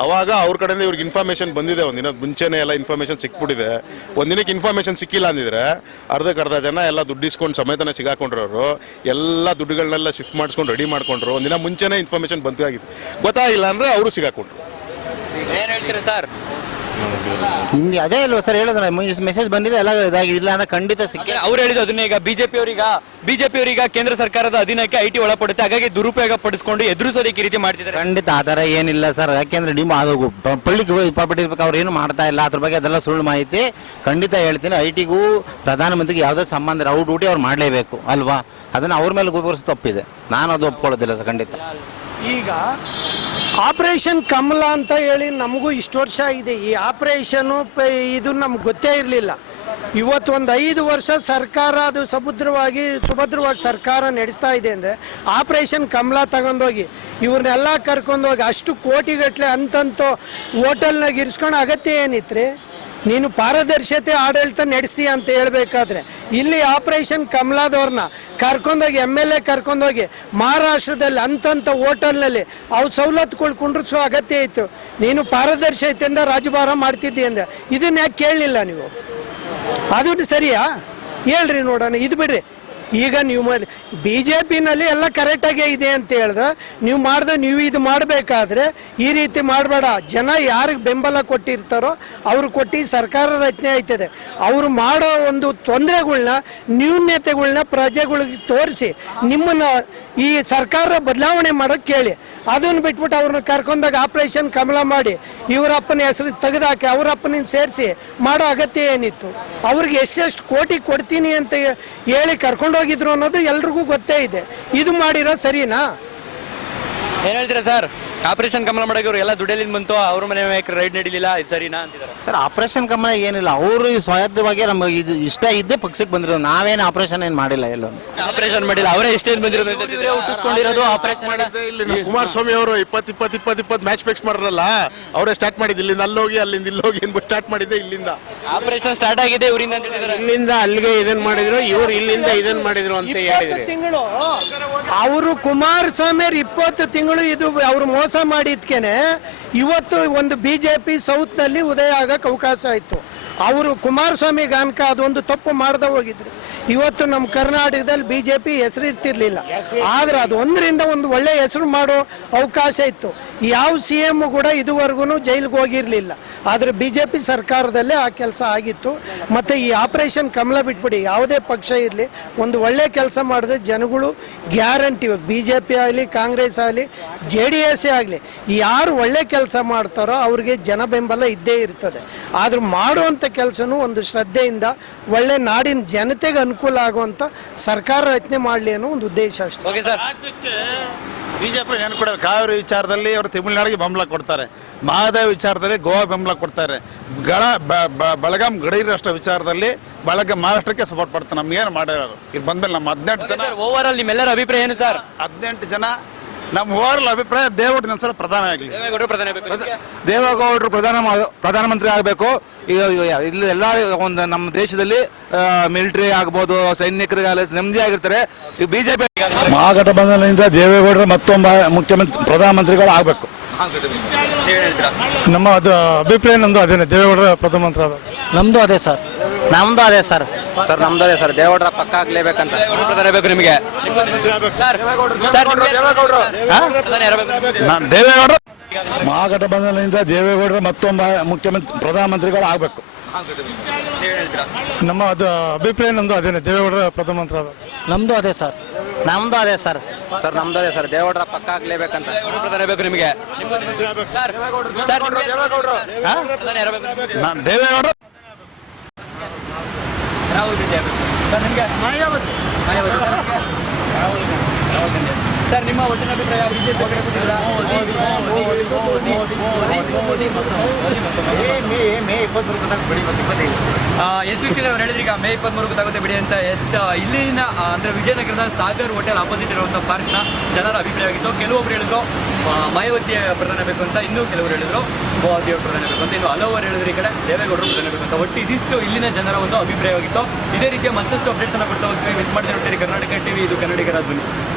ಅವಾಗ ಅವ್ರ ಕಡೆಯಿಂದ ಇವ್ರಿಗೆ ಇನ್ಫಾರ್ಮೇಶನ್ ಬಂದಿದೆ. ಒಂದಿನ ಮುಂಚೆನೆ ಎಲ್ಲ ಇನ್ಫಾರ್ಮೇಶನ್ ಸಿಕ್ಬಿಟ್ಟಿದೆ. ಒಂದಿನಕ್ಕೆ ಇನ್ಫಾರ್ಮೇಶನ್ ಸಿಕ್ಕಿಲ್ಲ ಅಂದಿದ್ರೆ ಅರ್ಧ ಜನ ಎಲ್ಲ ದುಡ್ಡು ಇಸ್ಕೊಂಡು ಸಮೇತನ ಸಿಗಾಕೊಂಡ್ರು. ಅವರು ಎಲ್ಲ ದುಡ್ಡುಗಳನ್ನೆಲ್ಲ ಶಿಫ್ಟ್ ಮಾಡಿಸ್ಕೊಂಡು ರೆಡಿ ಮಾಡ್ಕೊಂಡ್ರು. ಒಂದಿನ ಮುಂಚೆನೆ ಇನ್ಫಾರ್ಮೇಶನ್ ಬಂದಾಗಿತ್ತು, ಗೊತ್ತಾಗಿಲ್ಲ ಅಂದ್ರೆ ಅವರು ಸಿಗಾಕೊಂಡ್ರು. ಏನ್ ಹೇಳ್ತೀರಾ ಸರ್? ಅದೇ ಅಲ್ವಾ ಸರ್ ಹೇಳೋದು, ಮೆಸೇಜ್ ಬಂದಿದೆ ಎಲ್ಲ ಇದಾಗಿಲ್ಲ ಅಂದ್ರೆ ಖಂಡಿತ ಸಿಕ್ಕಿ. ಅವ್ರು ಹೇಳಿದ್ರು ಅದನ್ನ. ಈಗ ಬಿಜೆಪಿ ಅವರೀಗ ಕೇಂದ್ರ ಸರ್ಕಾರದ ಅಧೀನಕ್ಕೆ ಐ ಟಿ ಒಳಪಡುತ್ತೆ, ಹಾಗಾಗಿ ದುರುಪಯೋಗ ಪಡಿಸ್ಕೊಂಡು ಎದುರಿಸೋದಕ್ಕೆ ಈ ರೀತಿ ಮಾಡ್ತಿದ್ದಾರೆ. ಖಂಡಿತ ಆ ಥರ ಏನಿಲ್ಲ ಸರ್. ಯಾಕೆಂದ್ರೆ ಪಬ್ಲಿಕ್ ಪ್ರಾಪರ್ಟಿ ಅವ್ರು ಏನು ಮಾಡ್ತಾ ಇಲ್ಲ, ಅದ್ರ ಬಗ್ಗೆ ಅದೆಲ್ಲ ಸುಳ್ಳು ಮಾಹಿತಿ. ಖಂಡಿತ ಹೇಳ್ತೀನಿ, ಐ ಟಿಗೂ ಪ್ರಧಾನಮಂತ್ರಿಗೆ ಯಾವುದೇ ಸಂಬಂಧ ಇಲ್ಲ. ಅವ್ರ ಡ್ಯೂಟಿ ಅವ್ರು ಮಾಡಲೇಬೇಕು ಅಲ್ವಾ? ಅದನ್ನು ಅವ್ರ ಮೇಲೆ ಗುರುತಿಸಿ ತಪ್ಪಿದೆ. ನಾನು ಅದು ಒಪ್ಕೊಳ್ಳೋದಿಲ್ಲ ಸರ್ ಖಂಡಿತ. ಈಗ ಆಪರೇಷನ್ ಕಮಲ ಅಂತ ಹೇಳಿ ನಮಗೂ ಇಷ್ಟು ವರ್ಷ ಆಗಿದೆ. ಈ ಆಪರೇಷನು ಇದು ನಮ್ಗೆ ಗೊತ್ತೇ ಇರಲಿಲ್ಲ. ಇವತ್ತು ಒಂದು 5 ವರ್ಷ ಸರ್ಕಾರ ಅದು ಸುಭದ್ರವಾಗಿ ಸರ್ಕಾರ ನಡೆಸ್ತಾ ಇದೆ ಅಂದರೆ ಆಪರೇಷನ್ ಕಮಲ ತಗೊಂಡೋಗಿ ಇವ್ರನ್ನೆಲ್ಲ ಕರ್ಕೊಂಡೋಗಿ ಅಷ್ಟು ಕೋಟಿಗಟ್ಟಲೆ ಅಂತಂತೂ ಹೋಟೆಲ್ನಾಗ ಇರಿಸ್ಕೊಂಡು ಅಗತ್ಯ ಏನಿತ್ತು? ನೀನು ಪಾರದರ್ಶತೆ ಆಡಳಿತ ನಡೆಸ್ತೀಯ ಅಂತ ಹೇಳ್ಬೇಕಾದ್ರೆ ಇಲ್ಲಿ ಆಪರೇಷನ್ ಕಮಲಾದವ್ರನ್ನ ಕರ್ಕೊಂಡೋಗಿ MLA ಕರ್ಕೊಂಡೋಗಿ ಮಹಾರಾಷ್ಟ್ರದಲ್ಲಿ ಅಂತಂತ ಹೋಟೆಲ್ನಲ್ಲಿ ಅವ್ರು ಸವಲತ್ತುಗಳು ಕುಂಡ್ರಿಸೋ ಅಗತ್ಯ ಇತ್ತು. ನೀನು ಪಾರದರ್ಶತೆಯಿಂದ ರಾಜಭಾರ ಮಾಡ್ತಿದ್ದಿ ಅಂದ್ರೆ ಇದನ್ನ ಯಾಕೆ ಕೇಳಲಿಲ್ಲ ನೀವು? ಅದು ಸರಿಯಾ? ಹೇಳ್ರಿ ನೋಡೋಣ. ಇದು ಬಿಡ್ರಿ. ಈಗ ನೀವು BJPನಲ್ಲಿ ಎಲ್ಲ ಕರೆಕ್ಟಾಗೇ ಇದೆ ಅಂತ ಹೇಳಿದ್ರೆ ನೀವು ಇದು ಮಾಡಬೇಕಾದ್ರೆ ಈ ರೀತಿ ಮಾಡಬೇಡ. ಜನ ಯಾರಿಗೆ ಬೆಂಬಲ ಕೊಟ್ಟಿರ್ತಾರೋ ಅವ್ರು ಕೊಟ್ಟು ಸರ್ಕಾರ ರಚನೆ ಆಯ್ತದೆ. ಅವರು ಮಾಡೋ ಒಂದು ತೊಂದರೆಗಳ್ನ ನ್ಯೂನ್ಯತೆಗಳ್ನ ಪ್ರಜೆಗಳಿಗೆ ತೋರಿಸಿ ನಿಮ್ಮನ್ನು ಈ ಸರ್ಕಾರ ಬದಲಾವಣೆ ಮಾಡೋಕ್ಕೆ ಕೇಳಿ. ಅದನ್ನು ಬಿಟ್ಬಿಟ್ಟು ಅವ್ರನ್ನ ಕರ್ಕೊಂಡಾಗ ಆಪರೇಷನ್ ಕಮಲ ಮಾಡಿ ಇವರಪ್ಪನ ಹೆಸರು ತೆಗೆದಾಕಿ ಅವರಪ್ಪನ ಸೇರಿಸಿ ಮಾಡೋ ಅಗತ್ಯ ಏನಿತ್ತು? ಅವ್ರಿಗೆ ಎಷ್ಟೆಷ್ಟು ಕೋಟಿ ಕೊಡ್ತೀನಿ ಅಂತ ಹೇಳಿ ಕರ್ಕೊಂಡೋಗಿದ್ರು ಅನ್ನೋದು ಎಲ್ರಿಗೂ ಗೊತ್ತೇ ಇದೆ. ಇದು ಮಾಡಿರೋ ಸರಿನಾ? ಏನ್ ಹೇಳ್ತೀರಾ ಸರ್? ಆಪರೇಷನ್ ಕಮಲ ಮಾಡೋಕೆ ಎಲ್ಲ ದುಡ್ಡಲ್ಲಿಂದ ಬಂತು, ಅವ್ರ ಮನೆ ರೈಡ್ ನಡೀಲಿಲ್ಲ, ಇದು ಸರಿನಾ ಅಂತಿದ್ದಾರೆ ಸರ್. ಆಪರೇಷನ್ ಕಮಲ ಏನಿಲ್ಲ, ಅವರು ಸ್ವಾಯತ್ತವಾಗಿ ನಮಗೆ ಇದು ಇಷ್ಟ ಇದ್ದೇ ಪಕ್ಷಕ್ಕೆ ಬಂದಿರೋದು. ನಾವೇನು ಆಪರೇಷನ್ ಏನು ಮಾಡಿಲ್ಲ, ಎಲ್ಲೋ ಆಪರೇಷನ್ ಮಾಡಿಲ್ಲ. ಅವರೇ ಇಷ್ಟೇನು ಬಂದಿರೋದು ಹುಟ್ಟಿಸ್ಕೊಂಡಿರೋದು ಆಪರೇಷನ್. ಕುಮಾರಸ್ವಾಮಿ ಅವರು 20 ಮ್ಯಾಚ್ ಫಿಕ್ಸ್ ಮಾಡ್ರಲ್ಲ, ಅವರೇ ಸ್ಟಾರ್ಟ್ ಮಾಡಿದ್ದು. ಇಲ್ಲಿಂದ ಅಲ್ಲೋಗಿ ಅಲ್ಲಿಂದ ಇಲ್ಲೋಗಿ ಸ್ಟಾರ್ಟ್ ಮಾಡಿದ್ದೆ. ಇಲ್ಲಿಂದ ಆಪರೇಷನ್ ಸ್ಟಾರ್ಟ್ ಆಗಿದೆ ಇವರಿಂದ ಅಂತ ಹೇಳಿದ್ದಾರೆ. ಇಲ್ಲಿಂದ ಅಲ್ಲಿಗೆ ಇದನ್ ಮಾಡಿದ್ರು, ಇವ್ರು ಇಲ್ಲಿಂದ ಇದನ್ ಮಾಡಿದ್ರು ಅಂತ ಹೇಳಿದ್ರು. ತಿಂಗಳು ಅವರು ಕುಮಾರಸ್ವಾಮಿ 20 ತಿಂಗಳು ಇದು ಅವರು ಮೋಸ ಮಾಡಿದ್ಕೇನೆ ಇವತ್ತು ಒಂದು BJP ಸೌತ್ನಲ್ಲಿ ಉದಯ ಆಗಕ್ಕೆ ಅವಕಾಶ ಆಯಿತು. ಅವರು ಕುಮಾರಸ್ವಾಮಿ ಗಾನಕ ಅದೊಂದು ತಪ್ಪು ಮಾಡದೆ ಹೋಗಿದ್ರು. ಇವತ್ತು ನಮ್ಮ ಕರ್ನಾಟಕದಲ್ಲಿ BJP ಹೆಸರು ಇರ್ತಿರ್ಲಿಲ್ಲ. ಆದ್ರೆ ಅದು ಒಂದರಿಂದ ಒಂದು ಒಳ್ಳೆ ಹೆಸರು ಮಾಡೋ ಅವಕಾಶ ಇತ್ತು. ಯಾವ CM ಕೂಡ ಇದುವರೆಗೂ ಜೈಲಿಗೆ ಹೋಗಿರ್ಲಿಲ್ಲ. ಆದರೆ BJP ಸರ್ಕಾರದಲ್ಲೇ ಆ ಕೆಲಸ ಆಗಿತ್ತು. ಮತ್ತು ಈ ಆಪರೇಷನ್ ಕಮಲ ಬಿಟ್ಬಿಡಿ, ಯಾವುದೇ ಪಕ್ಷ ಇರಲಿ ಒಂದು ಒಳ್ಳೆ ಕೆಲಸ ಮಾಡಿದ್ರೆ ಜನಗಳು ಗ್ಯಾರಂಟಿ, BJP ಆಗಲಿ ಕಾಂಗ್ರೆಸ್ ಆಗಲಿ JDS ಆಗಲಿ ಯಾರು ಒಳ್ಳೆ ಕೆಲಸ ಮಾಡ್ತಾರೋ ಅವ್ರಿಗೆ ಜನ ಬೆಂಬಲ ಇದ್ದೇ ಇರ್ತದೆ. ಆದ್ರೆ ಮಾಡುವಂಥ ಕೆಲಸನೂ ಒಂದು ಶ್ರದ್ಧೆಯಿಂದ ಒಳ್ಳೆ ನಾಡಿನ ಜನತೆಗೆ ಅನುಕೂಲ ಆಗುವಂಥ ಸರ್ಕಾರ ರಚನೆ ಮಾಡಲಿ ಅನ್ನೋ ಒಂದು ಉದ್ದೇಶ ಅಷ್ಟೇ. Okay sir. ರಾಜ್ಯಕ್ಕೆ ಬಿಜೆಪಿ ಏನು ಕೊಡೋದು? ಕಾವೇರಿ ವಿಚಾರದಲ್ಲಿ ಅವರು ತಮಿಳುನಾಡಿಗೆ ಬೆಂಬಲ ಕೊಡ್ತಾರೆ, ಮಹಾದೇವ್ ವಿಚಾರದಲ್ಲಿ ಗೋವಾ ಬೆಂಬಲ ಕೊಡ್ತಾರೆ, ಬೆಳಗಾಂ ಗಡಿ ರಾಷ್ಟ್ರ ವಿಚಾರದಲ್ಲಿ ಮಹಾರಾಷ್ಟ್ರಕ್ಕೆ ಸಪೋರ್ಟ್ ಮಾಡ್ತಾರೆ. ನಮ್ಗೇನು ಮಾಡಿರೋರು ಇಲ್ಲಿ ಬಂದ್ಮೇಲೆ ನಮ್ಮ 18 ಜನ ಓವರ್ ಆಲ್ ನಿಮ್ಮೆಲ್ಲರ ಅಭಿಪ್ರಾಯ ಏನು ಸರ್? 18 ಜನ ನಮ್ಮ ಓವರ್ ಅಭಿಪ್ರಾಯ ದೇವೇಗೌಡರ ಸಲ ಪ್ರಧಾನ ಆಗಲಿ. ದೇವೇಗೌಡರು ಪ್ರಧಾನ ಬೇಕು. ದೇವೇಗೌಡರು ಪ್ರಧಾನಮಂತ್ರಿ ಆಗಬೇಕು. ಇಲ್ಲಿ ಎಲ್ಲ ಒಂದು ನಮ್ಮ ದೇಶದಲ್ಲಿ ಮಿಲಿಟರಿ ಆಗ್ಬೋದು, ಸೈನಿಕರಿಗಾಗಲಿ ನೆಮ್ಮದಿ ಆಗಿರ್ತಾರೆ. ಈ ಬಿಜೆಪಿ ಮಹಾಗಠಬಂಧನದಿಂದ ದೇವೇಗೌಡರು ಮತ್ತೊಬ್ಬ ಪ್ರಧಾನಮಂತ್ರಿಗಳು ಆಗಬೇಕು. ನಮ್ಮ ಅಭಿಪ್ರಾಯ ನಮ್ದು ಅದೇನೆ, ದೇವೇಗೌಡರ ಪ್ರಧಾನಮಂತ್ರಿ ಆಗಬೇಕು. ನಮ್ದು ಅದೇ ಸರ್, ನಮ್ದು ಅದೇ ಸರ್. ಸರ್ ನಮ್ದು ಅದೇ ಸರ್, ದೇವೇಗೌಡರ ಪಕ್ಕ ಆಗ್ಲೇಬೇಕಂತ. ದೇವೇಗೌಡರು ಪ್ರಧಾನ ಬೇಕು ನಿಮಗೆ ದೇವೇಗೌಡರು ಮಹಾಗಠಬಂಧನದಿಂದ ದೇವೇಗೌಡರು ಮತ್ತೊಬ್ಬ ಪ್ರಧಾನಮಂತ್ರಿಗಳು ಆಗಬೇಕು. ನಮ್ಮ ಅಭಿಪ್ರಾಯ ನಮ್ದು ಅದೇನೆ, ದೇವೇಗೌಡರ ಪ್ರಧಾನಮಂತ್ರಿ ಆಗಬೇಕು. ನಮ್ದು ಅದೇ ಸರ್, ನಮ್ದು ಅದೇ ಸರ್. ಸರ್ ನಮ್ದು ಅದೇ ಸರ್, ದೇವೇಗೌಡರ ಪಕ್ಕ ಆಗ್ಲೇಬೇಕಂತ. ದೇವೇಗೌಡರು ಪ್ರಧಾನ ಬೇಕು ನಿಮಗೆ ದೇವೇಗೌಡರು ಸರ್ ನಿಮ್ಮ ಒಟ್ಟಿನ ಅಭಿಪ್ರಾಯ ಬಿಜೆಪಿ ಎಸ್ ವೀಕ್ಷಕರು ಅವ್ರು ಹೇಳಿದ್ರು ಈಗ ಮೇ 23 ತಗೋತೆ ಬಿಡಿ ಅಂತ. ಇಲ್ಲಿನ ಅಂದ್ರೆ ವಿಜಯನಗರದ ಸಾಗರ್ ಹೋಟೆಲ್ ಆಪೋಸಿಟ್ ಇರುವಂಥ ಪಾರ್ಕ್ನ ಜನರ ಅಭಿಪ್ರಾಯವಾಗಿತ್ತು. ಕೆಲವೊಬ್ರು ಹೇಳಿದ್ರು ಮಾಯಾವತಿ ಪ್ರಧಾನ ಬೇಕು ಅಂತ, ಇನ್ನೂ ಕೆಲವರು ಹೇಳಿದ್ರು ಗೋವಾದಿ ಪ್ರಧಾನ ಬೇಕು ಅಂತ, ಇನ್ನು ಹಲವರು ಹೇಳಿದ್ರು ಈ ಕಡೆ ದೇವೇಗೌಡರು ಪ್ರಧಾನ ಬೇಕು ಅಂತ. ಒಟ್ಟು ಇದಿಷ್ಟು ಇಲ್ಲಿನ ಜನರ ಒಂದು ಅಭಿಪ್ರಾಯವಾಗಿತ್ತು. ಇದೇ ರೀತಿಯ ಮತ್ತಷ್ಟು ಅಪ್ಡೇಟ್ಸ್ ಅನ್ನು ಕೊಡ್ತಾ ಹೋಗ್ತೀವಿ. ಮಿಸ್ ಮಾಡಿದ್ರೆ ಕರ್ನಾಟಕ ಟಿವಿ, ಇದು ಕನ್ನಡಿಗರ ಧ್ವನಿ.